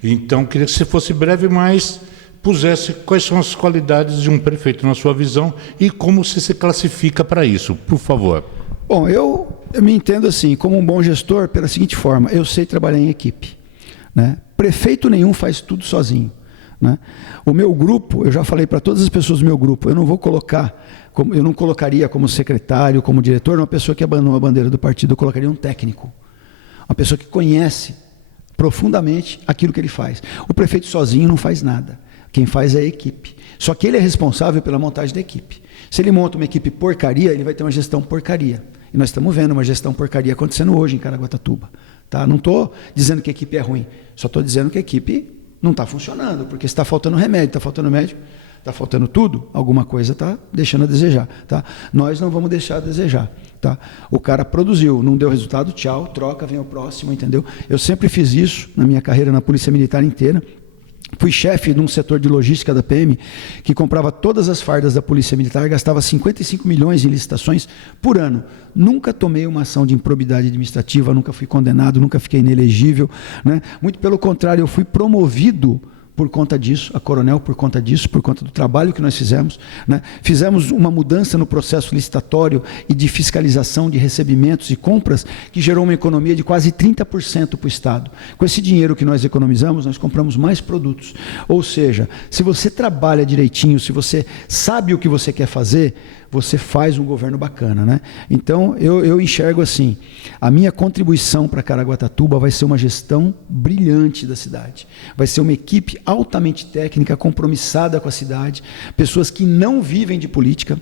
Então, queria que você fosse breve, mas pusesse quais são as qualidades de um prefeito na sua visão e como você se classifica para isso, por favor. Bom, eu me entendo assim, como um bom gestor, pela seguinte forma, eu sei trabalhar em equipe, né? Prefeito nenhum faz tudo sozinho, né? O meu grupo, eu já falei para todas as pessoas do meu grupo, eu não colocaria como secretário, como diretor, uma pessoa que abandonou a bandeira do partido, eu colocaria um técnico, uma pessoa que conhece profundamente aquilo que ele faz. O prefeito sozinho não faz nada, quem faz é a equipe, só que ele é responsável pela montagem da equipe. Se ele monta uma equipe porcaria, ele vai ter uma gestão porcaria, e nós estamos vendo uma gestão porcaria acontecendo hoje em Caraguatatuba. Tá? Não estou dizendo que a equipe é ruim, só estou dizendo que a equipe não está funcionando, porque está faltando remédio, está faltando médico, está faltando tudo, alguma coisa está deixando a desejar. Tá? Nós não vamos deixar a desejar. Tá? O cara produziu, não deu resultado, tchau, troca, vem o próximo, entendeu? Eu sempre fiz isso na minha carreira na Polícia Militar inteira. Fui chefe de um setor de logística da PM que comprava todas as fardas da Polícia Militar, gastava 55 milhões em licitações por ano. Nunca tomei uma ação de improbidade administrativa, nunca fui condenado, nunca fiquei inelegível, né? Muito pelo contrário, eu fui promovido por conta disso, a coronel por conta disso, por conta do trabalho que nós fizemos, né? Fizemos uma mudança no processo licitatório e de fiscalização de recebimentos e compras que gerou uma economia de quase 30% para o Estado. Com esse dinheiro que nós economizamos, nós compramos mais produtos. Ou seja, se você trabalha direitinho, se você sabe o que você quer fazer, você faz um governo bacana, né? Então, eu enxergo assim, a minha contribuição para Caraguatatuba vai ser uma gestão brilhante da cidade. Vai ser uma equipe altamente técnica, compromissada com a cidade, pessoas que não vivem de política,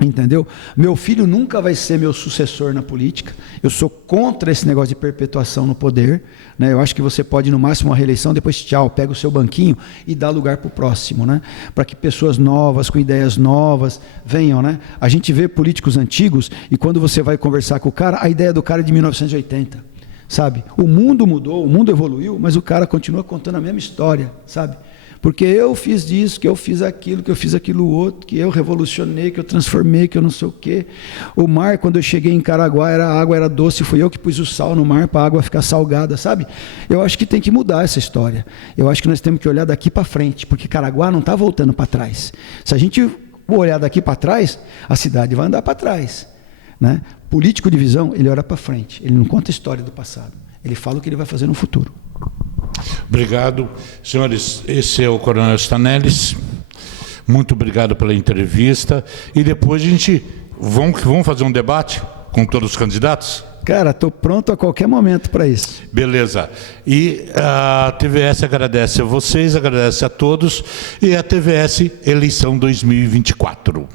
entendeu? Meu filho nunca vai ser meu sucessor na política. Eu sou contra esse negócio de perpetuação no poder, né? Eu acho que você pode, no máximo, uma reeleição, depois tchau, pega o seu banquinho e dá lugar para o próximo, né? Para que pessoas novas, com ideias novas, venham, né? A gente vê políticos antigos e quando você vai conversar com o cara, a ideia do cara é de 1980, sabe? O mundo mudou, o mundo evoluiu, mas o cara continua contando a mesma história, sabe? Porque eu fiz disso, que eu fiz aquilo, que eu fiz aquilo outro, que eu revolucionei, que eu transformei, que eu não sei o quê. O mar, quando eu cheguei em Caraguá, a água era doce, fui eu que pus o sal no mar para a água ficar salgada, sabe? Eu acho que tem que mudar essa história. Eu acho que nós temos que olhar daqui para frente, porque Caraguá não está voltando para trás. Se a gente olhar daqui para trás, a cidade vai andar para trás, né? Político de visão, ele olha para frente, ele não conta a história do passado, ele fala o que ele vai fazer no futuro. Obrigado. Senhores, esse é o Coronel Stanelles. Muito obrigado pela entrevista. E depois a gente... Vamos fazer um debate com todos os candidatos? Cara, estou pronto a qualquer momento para isso. Beleza. E a TVS agradece a vocês, agradece a todos. E a TVS Eleição 2024.